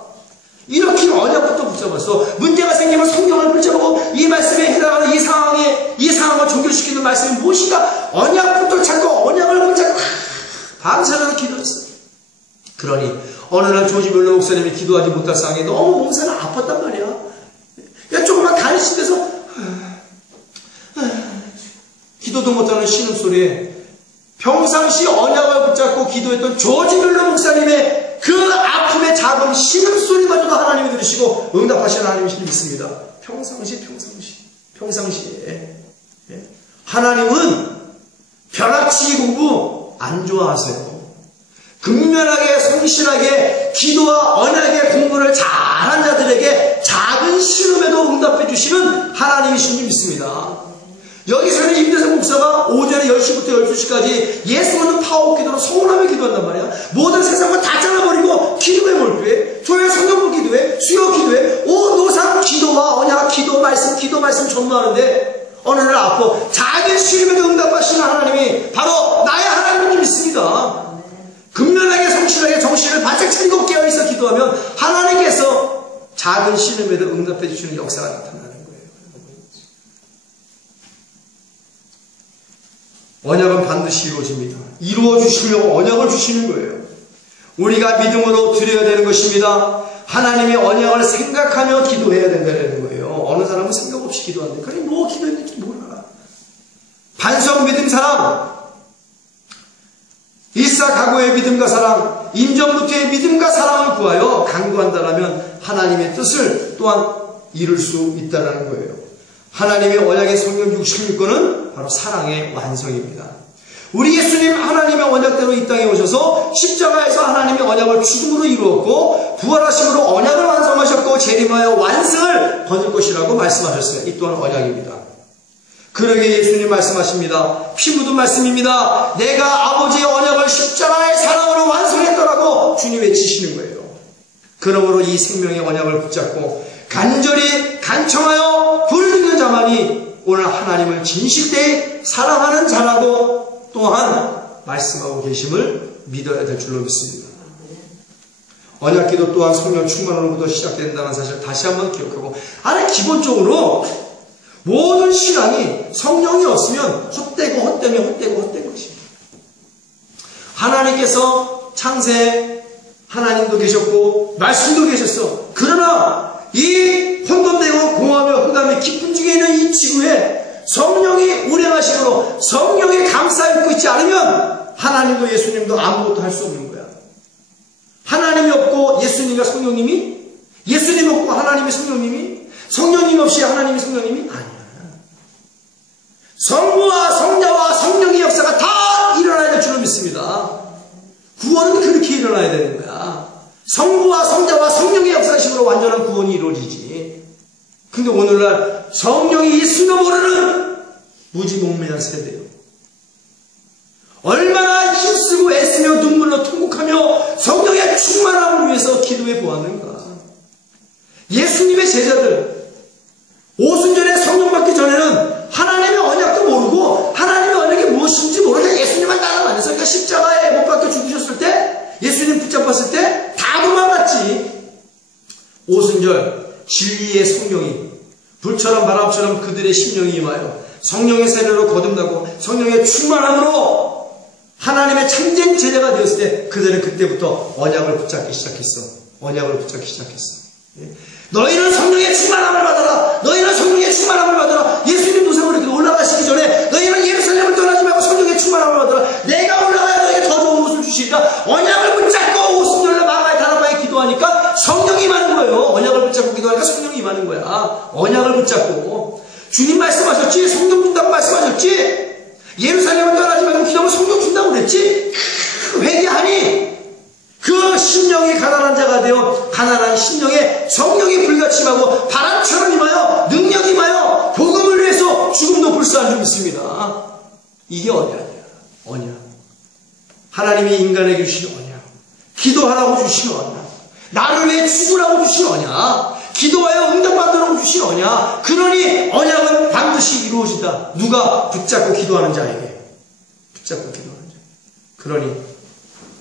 이렇게 언약부터 붙잡았어. 문제가 생기면 성경을 붙잡고 이 말씀에 해당하는 이 상황을 종결시키는 말씀이 무엇인가? 언약부터 찾고 언약을 붙잡고 밤새도록 기도했어. 그러니 어느 날 조지 밀러 목사님이 기도하지 못할 상황에 너무 몸살이 아팠단 말이야. 조금만 간신돼서 기도도 못하는 신음소리에 평상시 언약을 붙잡고 기도했던 조지 밀러 목사님의 그 아픔의 작은 신음소리마저도 하나님이 들으시고 응답하시는 하나님이신 믿습니다. 평상시에 하나님은 벼락치기 공부 안 좋아하세요. 근면하게 성실하게 기도와 언약의 공부를 잘한 자들에게 작은 시름에도 응답해 주시는 하나님이신 줄 믿습니다. 여기서는 임대성 목사가 오전에 10시부터 12시까지 예수 믿는 파워 기도로 서운하며 기도한단 말이야. 모든 세상을 다 잘라버리고 기도에 몰두해. 조회 성경부 기도해. 수요 기도해. 온 노상 기도와 언약, 기도 말씀 전무하는데 어느 날 아파 작은 시름에도 응답하시는 하나님이 바로 나의 하나님인 줄 믿습니다. 근면하게 성실하게 정신을 바짝 차리고 깨어있어 기도하면 하나님께서 작은 시름에도 응답해 주시는 역사가 나타나는 거예요. 언약은 반드시 이루어집니다. 이루어 주시려고 언약을 주시는 거예요. 우리가 믿음으로 드려야 되는 것입니다. 하나님의 언약을 생각하며 기도해야 된다는 거예요. 어느 사람은 생각 없이 기도하는데 그래 뭐 기도했는지 몰라. 반석 믿음 사람, 일사각오의 믿음과 사랑, 임전부터의 믿음과 사랑을 구하여 강구한다라면 하나님의 뜻을 또한 이룰 수 있다는 거예요. 하나님의 언약의 성경 66권은 바로 사랑의 완성입니다. 우리 예수님 하나님의 언약대로 이 땅에 오셔서 십자가에서 하나님의 언약을 죽음으로 이루었고 부활하심으로 언약을 완성하셨고 재림하여 완성을 거둘 것이라고 말씀하셨어요. 이 또한 언약입니다. 그러게 예수님 말씀하십니다. 피 묻은 말씀입니다. 내가 아버지의 언약을 십자가의 사랑으로 완성했더라고 주님 외치시는 거예요. 그러므로 이 생명의 언약을 붙잡고 간절히 간청하여 부르짖는 자만이 오늘 하나님을 진실되이 사랑하는 자라고 또한 말씀하고 계심을 믿어야 될 줄로 믿습니다. 언약기도 또한 성령 충만으로부터 시작된다는 사실 다시 한번 기억하고, 기본적으로 모든 신앙이 성령이 없으면 헛되고 헛된 것입니다. 하나님께서 창세에 하나님도 계셨고 말씀도 계셨어. 그러나 이 혼돈되고 공허하며 흑암의 깊은 중에 있는 이 지구에 성령이 운행하심으로 성령이 감싸입고 있지 않으면 하나님도 예수님도 아무것도 할 수 없는 거야. 하나님이 없고 예수님과 성령님이, 예수님 없고 하나님이 성령님이, 성령님 없이 하나님이 성령님이 아니야. 성부와 성자와 성령의 역사가 다 일어나야 될 줄로 믿습니다. 구원은 그렇게 일어나야 되는 거야. 성부와 성자와 성령의 역사심으로 완전한 구원이 이루어지지. 근데 오늘날 성령이 있음도 모르는 무지몽매한 세대요. 얼마나 힘쓰고 애쓰며 눈물로 통곡하며 성령의 충만함을 위해서 기도해 보았는가. 예수님의 제자들 오순절에 성령 받기 전에는 하나님의 언약도 모르고 하나님의 언약이 무엇인지 모르고 예수님만 따라다녔어. 그러니까 십자가에 못 박혀 죽으셨을 때, 예수님 붙잡았을 때 다 도망갔지. 오순절 진리의 성령이 불처럼 바람처럼 그들의 심령이 임하여 성령의 세례로 거듭나고 성령의 충만함으로 하나님의 참된 제자가 되었을 때 그들은 그때부터 언약을 붙잡기 시작했어. 언약을 붙잡기 시작했어. 너희는 성령의 충만함을 받아라. 너희는 성령의 충만함을 받아라. 예수님 도상으로 이렇게 올라가시기 전에 너희는 예루살렘을 떠나지 말고 성령의 충만함을 받아라. 내가 올라가야 너에게 더 좋은 것을 주시리라. 언약을 붙잡고 오순절날 마가의 다락방에 기도하니까 성령이 임하는 거예요. 언약을 붙잡고 기도하니까 성령이 임하는 거야. 언약을 붙잡고. 주님 말씀하셨지. 성령 준다고 말씀하셨지. 예루살렘을 떠나지 말고 기도하면 성령 준다고 그랬지. 회개하니 그 심령이 가난한 자가 되어 가난한 심령에 성령이 불같이 임하고 바람처럼 임하여 능력이 임하여 복음을 위해서 죽음도 불사한 줄 믿습니다. 이게 언약이야. 언약. 하나님이 인간에게 주신 언약. 기도하라고 주신 언약. 나를 위해 죽으라고 주신 언약. 기도하여 응답받으라고 주신 언약. 그러니 언약은 반드시 이루어진다. 누가 붙잡고 기도하는 자에게. 붙잡고 기도하는 자. 그러니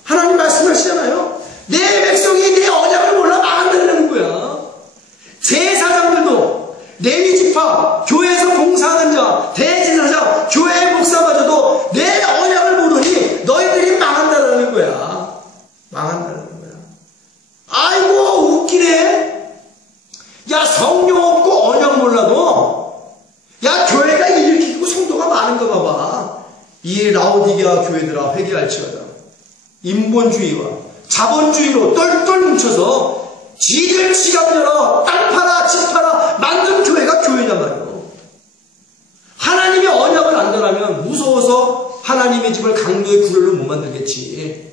하나님 말씀하시잖아요. 내 백성이 내 언약을 몰라 망한다는 거야. 제사장들도, 레위지파, 교회에서 봉사하는 자, 대제사장, 교회 목사마저도 내 언약을 모르니 너희들이 망한다는 거야. 망한다는 거야. 아이고 웃기네. 야, 성령 없고 언약 몰라도 야, 교회가 일으키고 성도가 많은 거 봐봐. 이 라오디게아 교회들아 회개할지어다. 인본주의와 자본주의로 똘똘 뭉쳐서 지들 지갑 열어 땅 팔아 집 팔아 만든 교회가 교회냔 말이에요. 하나님의 언약을 안다라면 무서워서 하나님의 집을 강도의 구별로 못 만들겠지.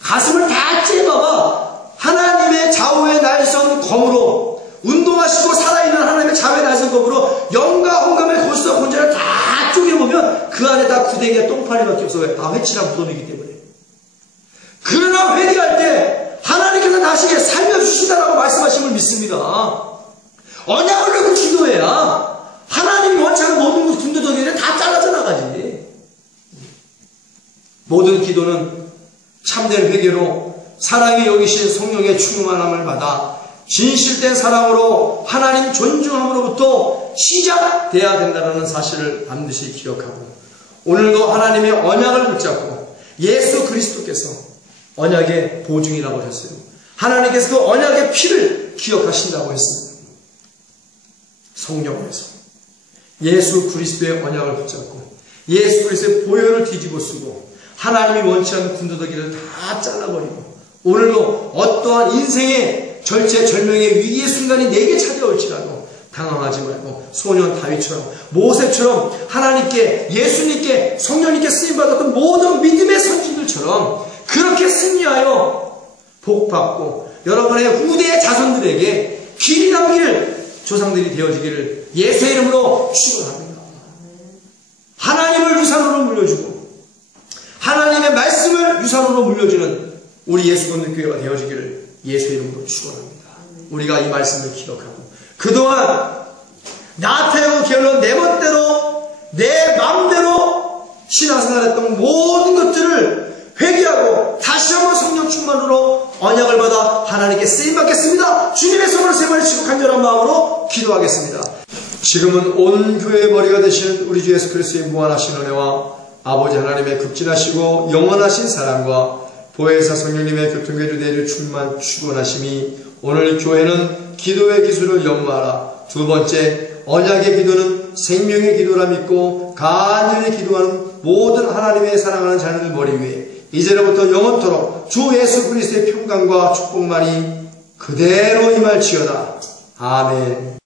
가슴을 다 째봐봐. 하나님의 좌우에 날선 검으로, 운동하시고 살아있는 하나님의 좌우에 날선 검으로 영과 혼감의 고수와 권세를 다 쪼개보면 그 안에 다 구데기와 똥파리밖에 없어요. 다 회칠한 무덤이기 때문에. 그러나 회개할 때 하나님께서 다시 살려주신다라고 말씀하심을 믿습니다. 언약을 놓고 기도해야 하나님이 원치 않은 모든 군더더기를 다 잘라져 나가지. 모든 기도는 참된 회개로 사랑이 여기신 성령의 충만함을 받아 진실된 사랑으로 하나님 존중함으로부터 시작돼야 된다는 사실을 반드시 기억하고, 오늘도 하나님의 언약을 붙잡고 예수 그리스도께서 언약의 보증이라고 하셨어요. 하나님께서 그 언약의 피를 기억하신다고 했습니다. 성령에서 예수 그리스도의 언약을 붙잡고 예수 그리스도의 보혈을 뒤집어 쓰고 하나님이 원치 않는 군더더기를 다 잘라버리고, 오늘도 어떠한 인생의 절체절명의 위기의 순간이 내게 찾아올지라도 당황하지 말고 소년 다윗처럼, 모세처럼, 하나님께, 예수님께, 성령님께 쓰임받았던 모든 믿음의 선진들처럼 그렇게 승리하여 복받고 여러분의 후대의 자손들에게 길이 남길 조상들이 되어지기를 예수의 이름으로 축원합니다. 하나님을 유산으로 물려주고 하나님의 말씀을 유산으로 물려주는 우리 예수 믿는 교회가 되어지기를 예수의 이름으로 축원합니다. 우리가 이 말씀을 기억하고 그동안 나태하고 게을러 내 멋대로 내 마음대로 신앙생활했던 모든 것들을 회개하고 다시 한번 성령 충만으로 언약을 받아 하나님께 쓰임받겠습니다. 주님의 성을 세번치고 간절한 마음으로 기도하겠습니다. 지금은 온 교회의 머리가 되시는 우리 주 예수 그리스도의 무한하신 은혜와 아버지 하나님의 극진하시고 영원하신 사랑과 보혜사 성령님의 교통계주 내주 충만 축원하심이 오늘 교회는 기도의 기술을 연마하라. 두 번째, 언약의 기도는 생명의 기도라 믿고 간절히 기도하는 모든 하나님의 사랑하는 자녀들 머리 위에 이제로부터 영원토록 주 예수 그리스도의 평강과 축복만이 그대로 임할지어다. 아멘.